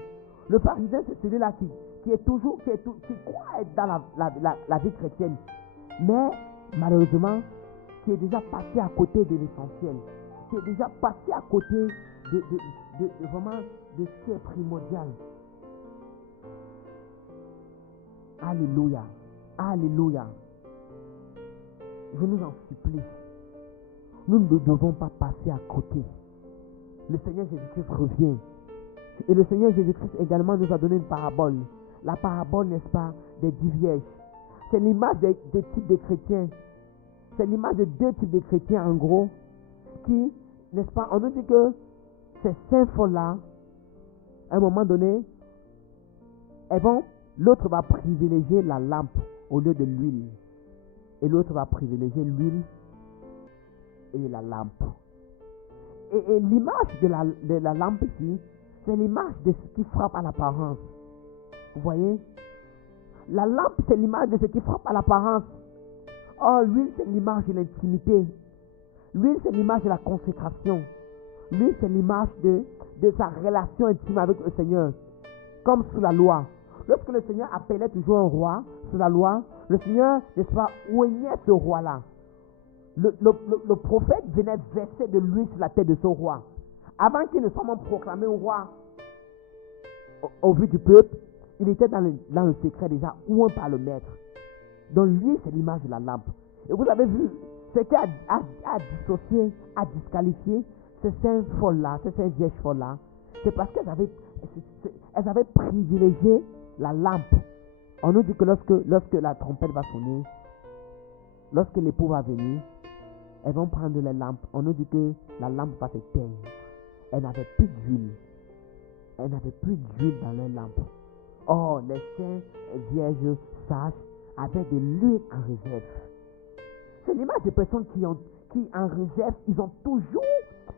Le pharisien, c'est celui-là qui croit être dans la vie chrétienne. Mais malheureusement, qui est déjà passé à côté de l'essentiel. Qui est déjà passé à côté vraiment de ce qui est primordial. Alléluia. Alléluia. Je nous en supplie. Nous ne devons pas passer à côté. Le Seigneur Jésus-Christ revient. Et le Seigneur Jésus-Christ également nous a donné une parabole. La parabole, n'est-ce pas, des 10 vierges. C'est l'image des types de chrétiens. C'est l'image de 2 types de chrétiens en gros. Qui, n'est-ce pas, on nous dit que ces 5 folles-là, à un moment donné, l'autre va privilégier la lampe au lieu de l'huile. Et l'autre va privilégier l'huile et la lampe. Et l'image de la lampe ici, c'est l'image de ce qui frappe à l'apparence. Vous voyez? La lampe, c'est l'image de ce qui frappe à l'apparence. Or, l'huile, c'est l'image de l'intimité. L'huile, c'est l'image de la consécration. L'huile, c'est l'image de sa relation intime avec le Seigneur. Comme sous la loi. Lorsque le Seigneur appelait toujours un roi, sous la loi, le Seigneur, n'est-ce pas, oignait ce roi-là. Le prophète venait verser de l'huile sur la tête de ce roi. Avant qu'il ne soit même proclamé roi au vu du peuple, il était dans le secret déjà, oué par le maître. Donc lui, c'est l'image de la lampe. Et vous avez vu, ce qui a dissocié, a disqualifié ces cinq folles-là, ces cinq vierges folles-là, c'est parce qu'elles avaient privilégié la lampe. On nous dit que lorsque la trompette va sonner, lorsque l'époux va venir, elles vont prendre les lampes. On nous dit que la lampe va s'éteindre. Elles n'avaient plus d'huile. Elles n'avaient plus d'huile dans leur lampe. Or, les cinq vierges sages avaient de l'huile en réserve. C'est l'image des personnes qui en réserve, ils ont toujours,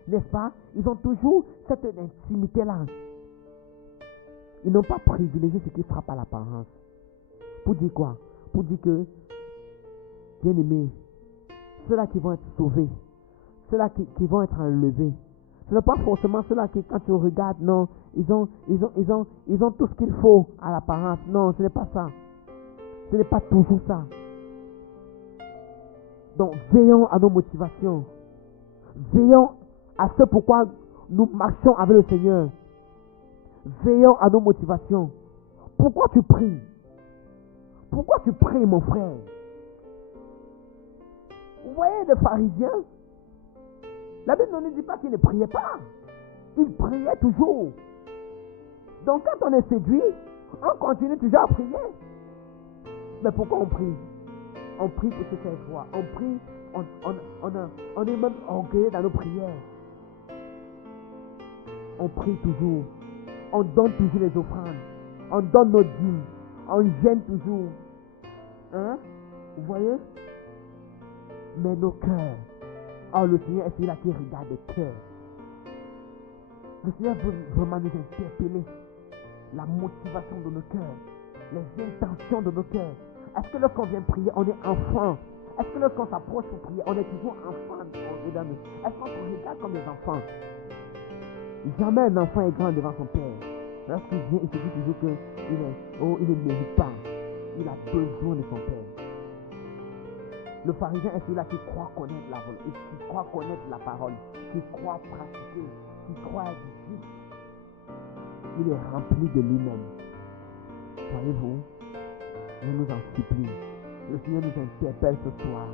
n'est-ce pas, ils ont toujours cette intimité-là. Ils n'ont pas privilégié ce qui frappe à l'apparence. Pour dire quoi? Pour dire que, bien aimés, ceux-là qui vont être sauvés, ceux-là qui vont être enlevés, ce n'est pas forcément ceux-là qui, quand tu regardes, non, ils ont tout ce qu'il faut à l'apparence. Non, ce n'est pas ça. Ce n'est pas toujours ça. Donc, veillons à nos motivations. Veillons à ce pourquoi nous marchons avec le Seigneur. Veillons à nos motivations. Pourquoi tu pries? Pourquoi tu pries, mon frère? Vous voyez les pharisiens? La Bible ne nous dit pas qu'ils ne priaient pas. Ils priaient toujours. Donc quand on est séduit, on continue toujours à prier. Mais pourquoi on prie? On prie pour se faire foi. On prie, on est même orgueilleux dans nos prières. On prie toujours. On donne toujours les offrandes. On donne nos dîmes. On gêne toujours. Hein? Vous voyez? Mais nos cœurs. Oh, le Seigneur est celui-là qui regarde les cœurs. Le Seigneur veut vraiment nous interpeller. La motivation de nos cœurs. Les intentions de nos cœurs. Est-ce que lorsqu'on vient prier, on est enfant? Est-ce que lorsqu'on s'approche pour prier, on est toujours enfant? Est-ce qu'on se regarde comme des enfants? Jamais un enfant est grand devant son père. Lorsqu'il vient, il se dit toujours qu'il ne mérite pas. Il a besoin de son père. Le pharisien est celui-là qui croit connaître la volonté, qui croit connaître la parole, qui croit pratiquer, qui croit être juste. Il est rempli de lui-même. Voyez-vous, je nous en supplie. Le Seigneur nous interpelle ce soir.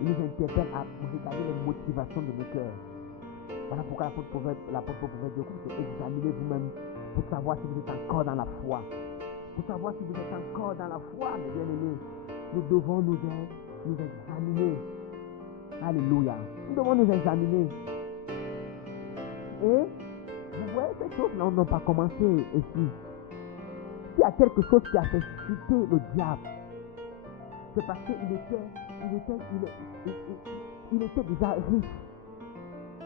Il nous interpelle à regarder les motivations de nos cœurs. Voilà pourquoi l'apôtre pouvait dire que examinez vous-même pour savoir si vous êtes encore dans la foi. Pour savoir si vous êtes encore dans la foi, mes bien-aimés. Nous devons nous examiner. Alléluia. Nous devons nous examiner. Et vous voyez, ces choses-là n'ont pas commencé ici. S'il y a quelque chose qui a fait chuter le diable, c'est parce qu'il était déjà riche.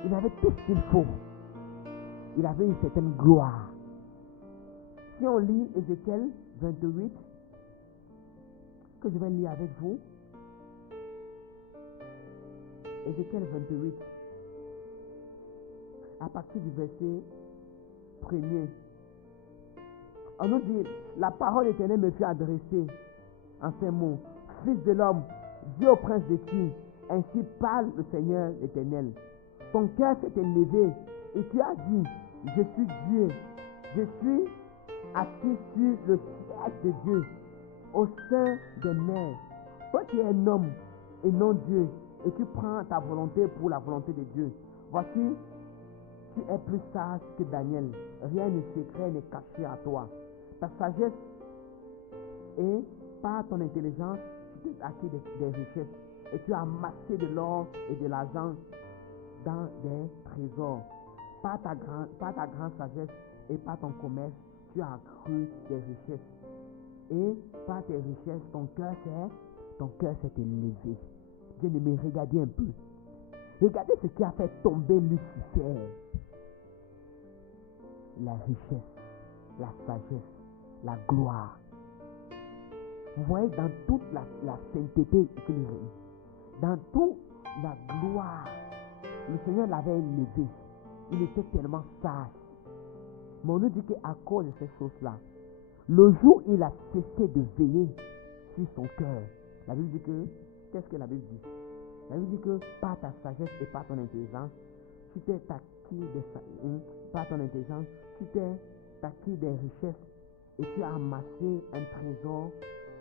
Il avait tout ce qu'il faut. Il avait une certaine gloire. Si on lit Ézéchiel 28, que je vais lire avec vous. Ézéchiel 28, à partir du verset 1er. On nous dit, la parole éternelle me fut adressée en ces mots. Fils de l'homme, dis au prince de Tyr, ainsi parle le Seigneur éternel. Ton cœur s'est élevé et tu as dit, je suis Dieu, je suis assis sur le siège de Dieu, au sein des mers. Toi qui es un homme et non Dieu, et tu prends ta volonté pour la volonté de Dieu. Voici, tu es plus sage que Daniel. Rien de secret n'est caché à toi. Ta sagesse et par ton intelligence, tu t'es acquis des richesses. Et tu as amassé de l'or et de l'argent dans des trésors. Par ta grande sagesse et par ton commerce, tu as accru des richesses. Et par tes richesses, ton cœur s'est élevé. Bien-aimé, regardez un peu. Regardez ce qui a fait tomber Lucifer. La richesse, la sagesse, la gloire. Vous voyez, dans toute la sainteté qu'il est, dans toute la gloire, le Seigneur l'avait élevé. Il était tellement sage. Mais on nous dit qu'à cause de ces choses-là, le jour où il a cessé de veiller sur son cœur. La Bible dit que, qu'est-ce que la Bible dit? La Bible dit que par ta sagesse et par ton intelligence, tu t'es acquis par ton intelligence, tu t'es acquis des richesses et tu as amassé un trésor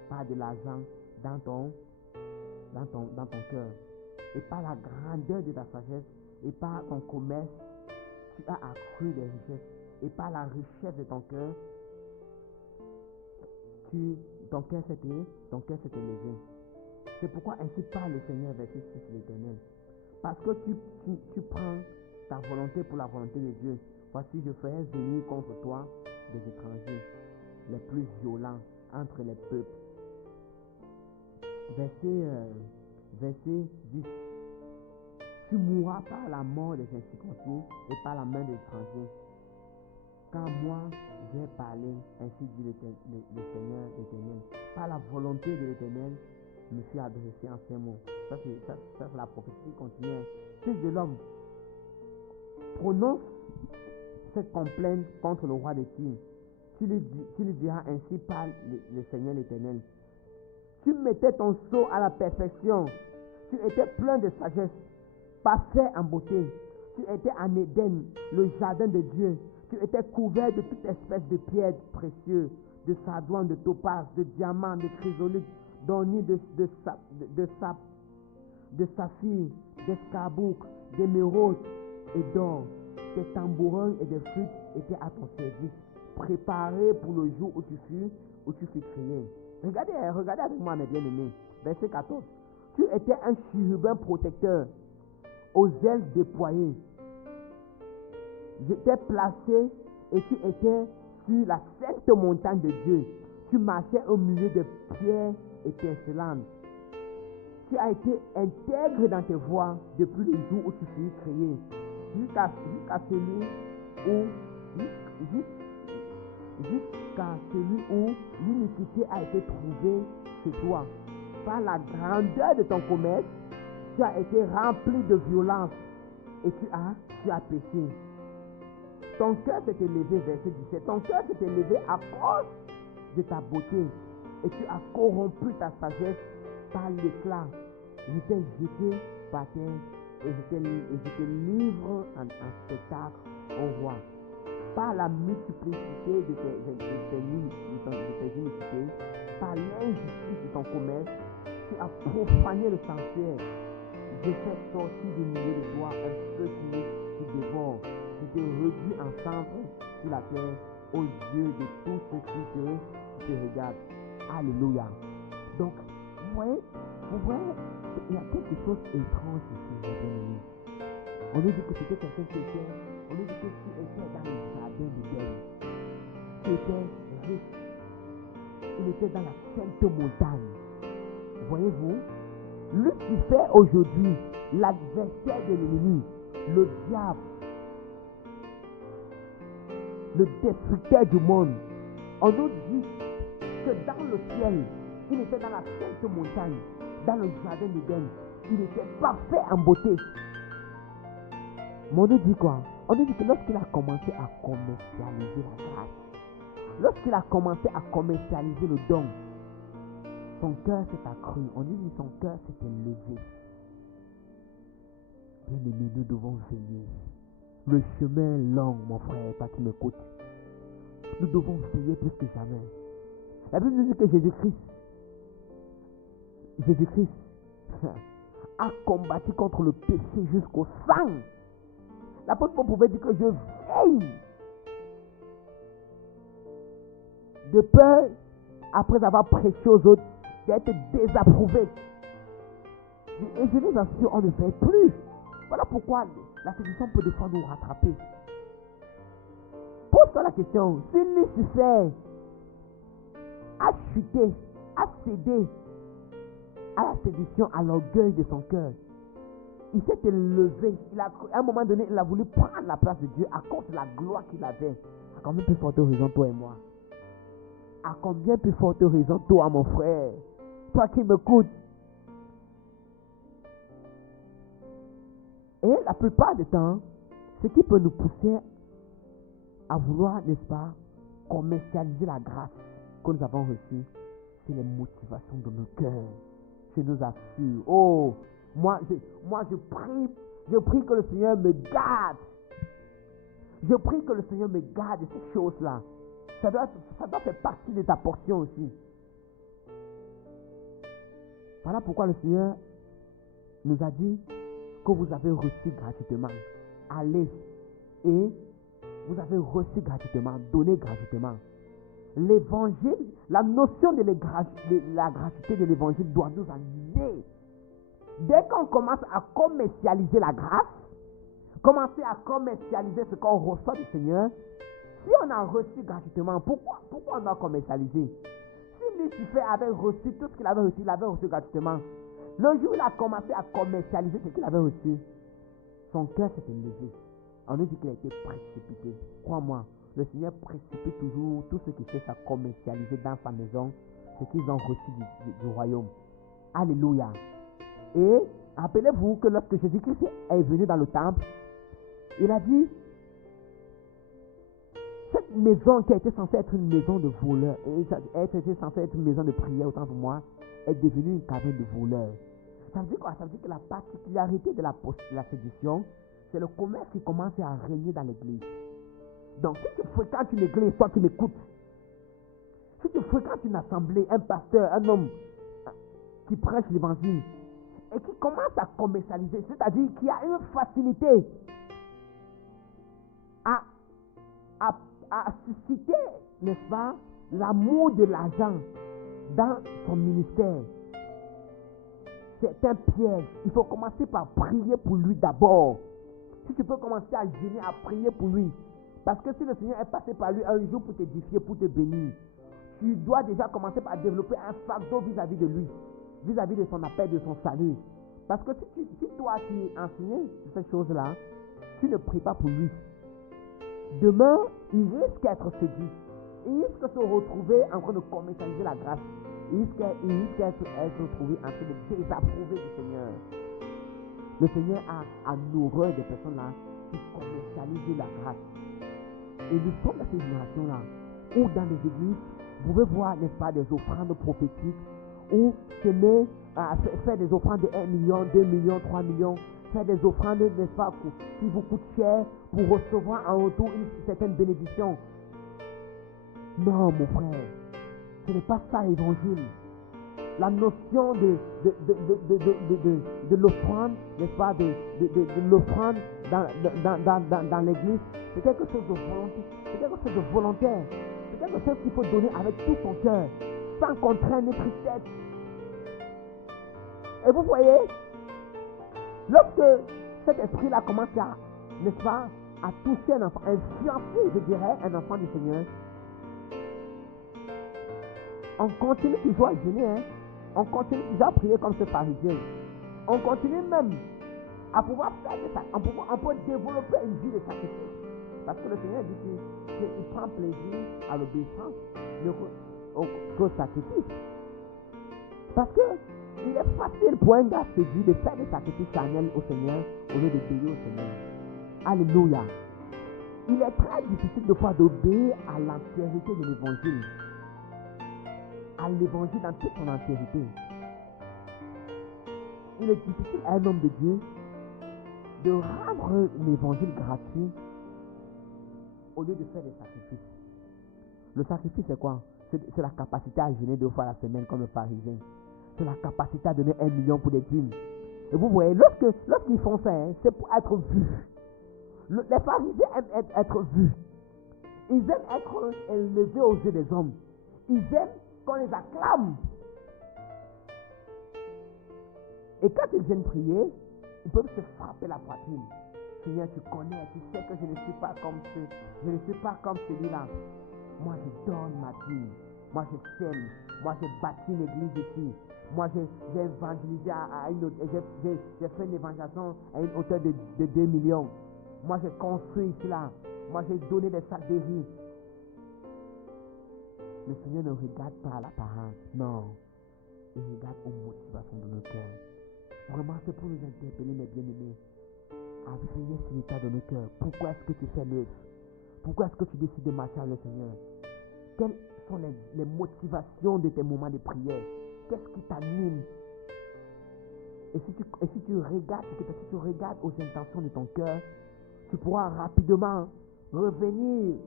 par de l'argent dans ton cœur. Et par la grandeur de ta sagesse et par ton commerce, tu as accru des richesses. Et par la richesse de ton cœur, ton cœur s'est élevé. C'est pourquoi ainsi parle le Seigneur, verset 6, l'Éternel. Parce que tu prends ta volonté pour la volonté de Dieu. Voici, je ferai venir contre toi des étrangers, les plus violents entre les peuples. Verset 10. Tu mourras par la mort des incirconcis et par la main des étrangers. Car moi, j'ai parlé, ainsi dit le Seigneur l'Éternel. Par la volonté de l'Éternel, je me suis adressé en ces mots. Ça, c'est la prophétie continue. Fils de l'homme, prononce cette complainte contre le roi de Tyr. Tu lui diras ainsi par le Seigneur l'Éternel. Tu mettais ton sceau à la perfection. Tu étais plein de sagesse, parfait en beauté. Tu étais en Éden, le jardin de Dieu. Tu étais couvert de toute espèce de pierres précieuses, de sardoine, de topaz, de diamants, de chrysolites, d'ornis, de saphir, d'escarboucle, d'émeraude et d'or. Tes tambourins et des flûtes étaient à ton service, préparés pour le jour où tu fus créé. Regardez avec moi, mes bien-aimés. Verset 14. Tu étais un chérubin protecteur, aux ailes déployées. Je t'ai placé et tu étais sur la sainte montagne de Dieu. Tu marchais au milieu de pierres étincelantes. Tu as été intègre dans tes voies depuis le jour où tu fus créé, jusqu'à celui où l'iniquité a été trouvée chez toi. Par la grandeur de ton commerce, tu as été rempli de violence et tu as péché. Ton cœur s'est élevé, verset 17. Ton cœur s'est élevé à cause de ta beauté et tu as corrompu ta sagesse par l'éclat. Je t'ai jeté par terre et je te livre en spectacle au roi. Par la multiplicité de tes iniquités, par l'injustice de ton commerce, tu as profané le sanctuaire. Je fais sortir du milieu de toi un feu qui dévore. Je te réduis en cendres sur la terre aux yeux de tous ceux qui te regardent. Alléluia. Donc, vous voyez, il y a quelque chose d'étrange ici, mes bien-aimés. On nous dit que c'était quelqu'un qui était, on nous dit que tu étais dans le jardin d'Éden. Tu étais riche. Il était dans la sainte montagne. Voyez-vous, Lucifer aujourd'hui, l'adversaire de l'ennemi, le diable, le destructeur du monde, on nous dit que dans le ciel, il était dans la sainte montagne, dans le jardin d'Éden. Il était parfait en beauté. Mais on nous dit quoi? On nous dit que lorsqu'il a commencé à commercialiser la grâce, lorsqu'il a commencé à commercialiser le don, son cœur s'est accru. On nous dit que son cœur s'est élevé. Bien aimé, nous devons veiller. Le chemin est long, mon frère, toi qui m'écoutes. Nous devons veiller plus que jamais. La Bible nous dit que Jésus-Christ a combattu contre le péché jusqu'au sang. L'apôtre Paul pouvait dire que je veille de peur, après avoir prêché aux autres, d'être désapprouvé. Et je nous assure, on ne veille plus. Voilà pourquoi la séduction peut des fois nous rattraper. Pose-toi la question, si Lucifer a chuté, a cédé à la séduction, à l'orgueil de son cœur, il s'est élevé. À un moment donné, il a voulu prendre la place de Dieu à cause de la gloire qu'il avait. À combien plus forte raison, toi et moi? À combien plus forte raison, toi, mon frère? Toi qui m'écoutes. Et la plupart du temps, ce qui peut nous pousser à vouloir, n'est-ce pas, commercialiser la grâce que nous avons reçue, c'est les motivations de nos cœurs. Je nous assure. Oh, moi je prie que le Seigneur me garde. Je prie que le Seigneur me garde de ces choses-là. Ça doit faire partie de ta portion aussi. Voilà pourquoi le Seigneur nous a dit que vous avez reçu gratuitement. Allez et vous avez reçu gratuitement, donné gratuitement. L'évangile, la notion de la gratuité de l'évangile doit nous animer. Dès qu'on commence à commercialiser la grâce, commencer à commercialiser ce qu'on reçoit du Seigneur, si on a reçu gratuitement, pourquoi on doit commercialiser? Si Lucifer avait reçu tout ce qu'il avait reçu, il avait reçu gratuitement. Le jour où il a commencé à commercialiser ce qu'il avait reçu, son cœur s'est élevé. On nous dit qu'il a été précipité. Crois-moi, le Seigneur précipite toujours tout ce qui cherche à commercialiser dans sa maison, ce qu'ils ont reçu du royaume. Alléluia. Et rappelez-vous que lorsque Jésus-Christ est venu dans le temple, il a dit, cette maison qui était censée être une maison de voleurs, était censée être une maison de prière, autant pour moi, est devenue une caverne de voleurs. Ça veut dire quoi? Ça veut dire que la particularité de la séduction, c'est le commerce qui commence à régner dans l'église. Donc, si tu fréquentes une église, toi qui m'écoutes, si tu fréquentes une assemblée, un pasteur, un homme qui prêche l'évangile et qui commence à commercialiser, c'est-à-dire qu'il y a une facilité à susciter, n'est-ce pas, l'amour de l'argent dans son ministère. C'est un piège. Il faut commencer par prier pour lui d'abord. Si tu peux commencer à gêner, à prier pour lui. Parce que si le Seigneur est passé par lui un jour pour t'édifier, pour te bénir, tu dois déjà commencer par développer un fardeau vis-à-vis de lui, vis-à-vis de son appel, de son salut. Parce que si toi qui es enseigné ces choses-là, tu ne pries pas pour lui, demain, il risque d'être séduit. Il risque de se retrouver en train de commercialiser la grâce. Il risque d'être retrouvé en train de désapprouver du Seigneur. Le Seigneur a horreur des personnes-là qui commercialisent la grâce. Et nous sommes dans cette génération-là où dans les églises, vous pouvez voir, n'est-ce pas, des offrandes prophétiques où faire des offrandes de 1 million, 2 millions, 3 millions, faire des offrandes, n'est-ce pas, qui vous coûtent cher pour recevoir en retour une certaine bénédiction. Non, mon frère, ce n'est pas ça l'évangile. La notion de l'offrande, n'est-ce pas, de l'offrande dans l'église, c'est quelque chose de volontaire. C'est quelque chose de volontaire. C'est quelque chose qu'il faut donner avec tout son cœur, sans contrainte ni tristesse. Et vous voyez, lorsque cet esprit-là commence à, n'est-ce pas, à toucher un enfant, influencer, je dirais, un enfant du Seigneur, on continue toujours à gêner, hein? On continue toujours à prier comme ce pharisien. On continue même à pouvoir faire des sacrifices. On peut développer une vie de sacrifice. Parce que le Seigneur dit qu'il prend plaisir à l'obéissance qu'au sacrifice. Parce que il est facile pour un gars séduit de faire des sacrifices charnels au Seigneur au lieu d'obéir au Seigneur. Alléluia. Il est très difficile de fois d'obéir à l'entièreté de l'évangile. À l'évangile dans toute son entièreté. Il est difficile à un homme de Dieu de rendre l'évangile gratuit au lieu de faire des sacrifices. Le sacrifice, c'est quoi? C'est la capacité à jeûner 2 fois la semaine comme le pharisien. C'est la capacité à donner 1 million pour des dîmes. Et vous voyez, lorsqu'ils font ça, hein, c'est pour être vus. Les pharisiens aiment être vus. Ils aiment être élevés aux yeux des hommes. Ils aiment qu'on les acclame. Et quand ils viennent prier, ils peuvent se frapper la poitrine. Seigneur, tu connais, tu sais que je ne suis pas comme celui-là. Moi, je donne ma vie. Moi, je sème. Moi, j'ai bâti une église ici. Moi, j'ai évangélisé à une autre. J'ai fait une évangélisation à une hauteur de 2 millions. Moi, j'ai construit ici là. Moi, j'ai donné des sacs de riz. Le Seigneur ne regarde pas à l'apparence. Non. Il regarde aux motivations de nos cœurs. Vraiment, c'est pour nous interpeller, mes bien-aimés, à veiller sur l'état de nos cœurs. Pourquoi est-ce que tu fais l'œuvre? Pourquoi est-ce que tu décides de marcher avec le Seigneur? Quelles sont les motivations de tes moments de prière? Qu'est-ce qui t'anime? Et si tu regardes aux intentions de ton cœur, tu pourras rapidement revenir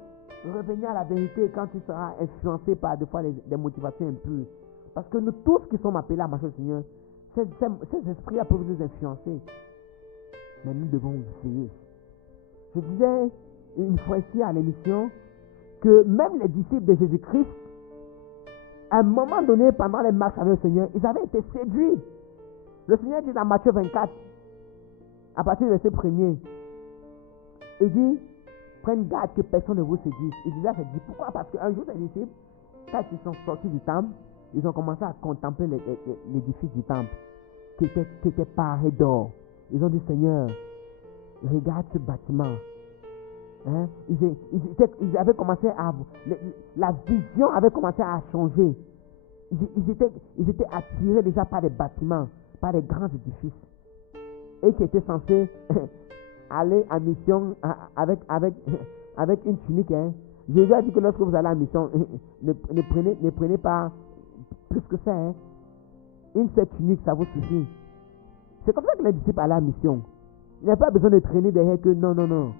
à la vérité quand tu seras influencé par des fois des motivations impures. Parce que nous tous qui sommes appelés à marcher au Seigneur, ces esprits-là peuvent nous influencer. Mais nous devons veiller. Je disais une fois ici à l'émission que même les disciples de Jésus-Christ, à un moment donné, pendant les marches avec le Seigneur, ils avaient été séduits. Le Seigneur dit dans Matthieu 24, à partir du verset 1er, il dit, prenez garde que personne ne vous séduise. Il disait à ses disciples, pourquoi? Parce qu'un jour, les disciples, quand ils sont sortis du temple, ils ont commencé à contempler l'édifice du temple qui était paré d'or. Ils ont dit, Seigneur, regarde ce bâtiment. Hein? Ils avaient commencé la vision avait commencé à changer. Ils étaient attirés déjà par des bâtiments, par des grands édifices. Et qui étaient censés aller en mission avec une tunique. Hein? Jésus a dit que lorsque vous allez en mission, ne prenez pas plus que ça. Hein? Une seule tunique, ça vous suffit. C'est comme ça que les disciples allaient en mission. Il n'y a pas besoin de traîner derrière que non.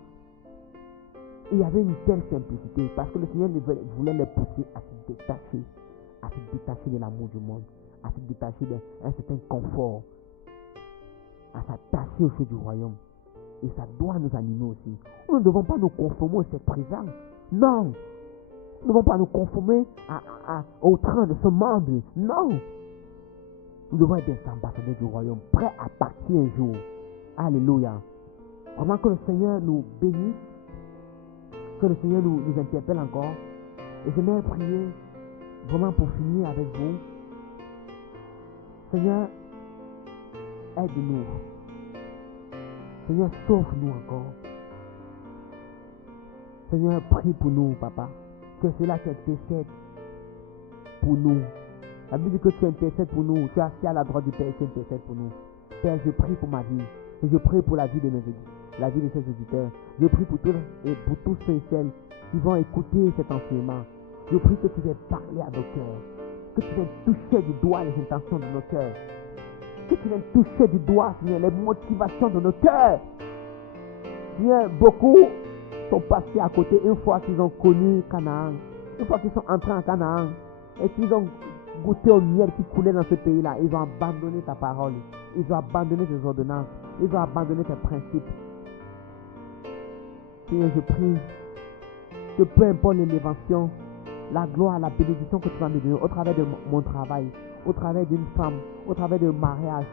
Il y avait une telle simplicité parce que le Seigneur voulait les pousser à se détacher de l'amour du monde, à se détacher d'un certain confort, à s'attacher au feu du royaume. Et ça doit nous animer aussi. Nous ne devons pas nous conformer à cette présence. Non. Nous ne devons pas nous conformer au train de ce monde. Non. Nous devons être des ambassadeurs du royaume, prêts à partir un jour. Alléluia. Vraiment que le Seigneur nous bénisse, que le Seigneur nous interpelle encore. Et j'aimerais prier vraiment pour finir avec vous. Seigneur, aide-nous. Seigneur, sauve-nous encore. Seigneur, prie pour nous, Papa. Que cela t'intercède pour nous. La Bible dit que tu intercèdes pour nous. Tu es assis à la droite du Père et tu intercèdes pour nous. Père, je prie pour ma vie. Et je prie pour la vie de ces auditeurs. Je prie pour tous ceux et celles qui vont écouter cet enseignement. Je prie que tu viennes parler à nos cœurs. Que tu viennes toucher du doigt les intentions de nos cœurs. Que tu viennes toucher du doigt, Seigneur, les motivations de nos cœurs. Seigneur, beaucoup sont passés à côté une fois qu'ils ont connu Canaan. Une fois qu'ils sont entrés en Canaan et qu'ils ont goûté au miel qui coulait dans ce pays-là, ils ont abandonné ta parole. Ils ont abandonné tes ordonnances. Ils ont abandonné tes principes. Seigneur, je prie que peu importe l'élévation, la gloire, la bénédiction que tu vas me donner au travers de mon travail, au travers d'une femme, au travers d'un mariage,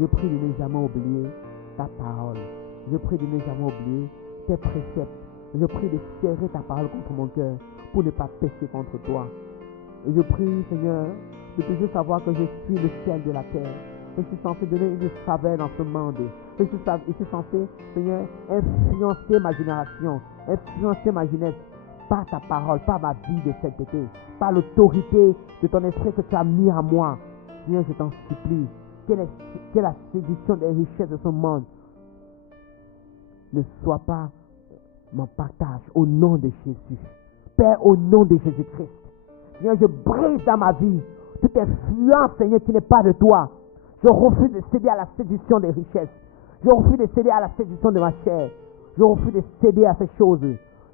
je prie de ne jamais oublier ta parole. Je prie de ne jamais oublier tes préceptes. Je prie de serrer ta parole contre mon cœur pour ne pas pécher contre toi. Et je prie, Seigneur, de toujours savoir que je suis le ciel de la terre. Je suis censé donner une saveur dans ce monde. Je suis censé, Seigneur, influencer ma génération, influencer ma jeunesse par ta parole, par ma vie de sainteté, par l'autorité de ton esprit que tu as mis à moi. Seigneur, je t'en supplie, que la séduction des richesses de ce monde ne soit pas mon partage au nom de Jésus. Père, au nom de Jésus-Christ. Seigneur, je brise dans ma vie toute influence, Seigneur, qui n'est pas de toi. Je refuse de céder à la séduction des richesses. Je refuse de céder à la séduction de ma chair. Je refuse de céder à ces choses.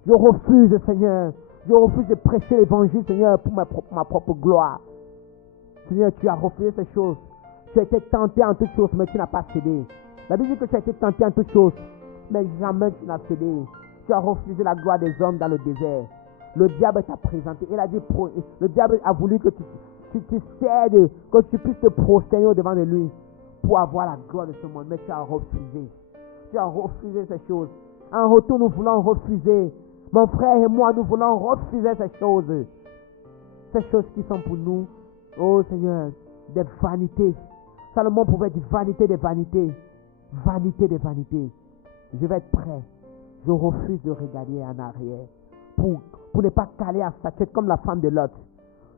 Je refuse, Seigneur. Je refuse de prêcher l'évangile, Seigneur, pour ma propre gloire. Seigneur, tu as refusé ces choses. Tu as été tenté en toutes choses, mais tu n'as pas cédé. La Bible dit que tu as été tenté en toutes choses, mais jamais tu n'as cédé. Tu as refusé la gloire des hommes dans le désert. Le diable t'a présenté. Il a dit, le diable a voulu que tu cèdes, que tu puisses te prosterner au-devant de lui pour avoir la gloire de ce monde. Mais tu as refusé. Tu as refusé ces choses. En retour, nous voulons refuser. Mon frère et moi, nous voulons refuser ces choses. Ces choses qui sont pour nous, oh Seigneur, des vanités. Salomon pouvait dire vanité des vanités. Vanité des vanités. Je vais être prêt. Je refuse de regarder en arrière pour ne pas caler à sa tête comme la femme de Lot.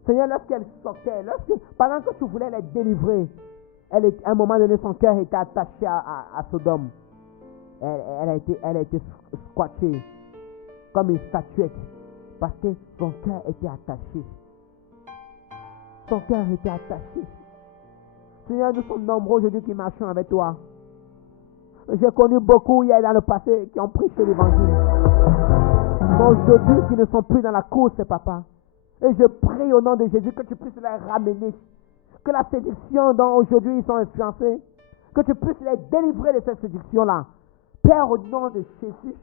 Seigneur, lorsqu'elle sortait, pendant que tu voulais les délivrer, à un moment donné, son cœur était attaché à Sodome. Elle a été squattée comme une statuette parce que son cœur était attaché Son cœur était attaché. Seigneur, nous sommes nombreux aujourd'hui qui marchons avec toi. J'ai connu beaucoup hier dans le passé qui ont prêché l'évangile. Mais aujourd'hui, qui ne sont plus dans la course, papa. Et je prie au nom de Jésus que tu puisses les ramener. Que la séduction dont aujourd'hui ils sont influencés, que tu puisses les délivrer de cette séduction-là. Père, au nom de Jésus,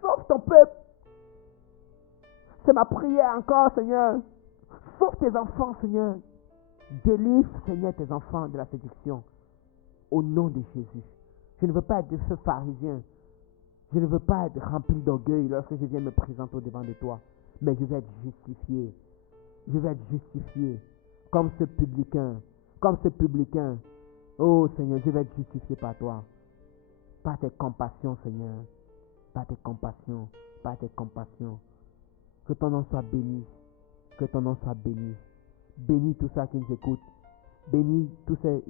sauve ton peuple. C'est ma prière encore, Seigneur. Sauve tes enfants, Seigneur. Délivre, Seigneur, tes enfants de la séduction. Au nom de Jésus. Je ne veux pas être de ce pharisien. Je ne veux pas être rempli d'orgueil lorsque je viens me présenter au-devant de toi. Mais je vais être justifié. Je vais être justifié. Comme ce publicain. Comme ce publicain. Oh Seigneur, je vais être justifié par toi. Par tes compassions, Seigneur. Par tes compassions. Par tes compassions. Que ton nom soit béni. Que ton nom soit béni. Bénis tous ceux qui nous écoutent. Bénis tous ces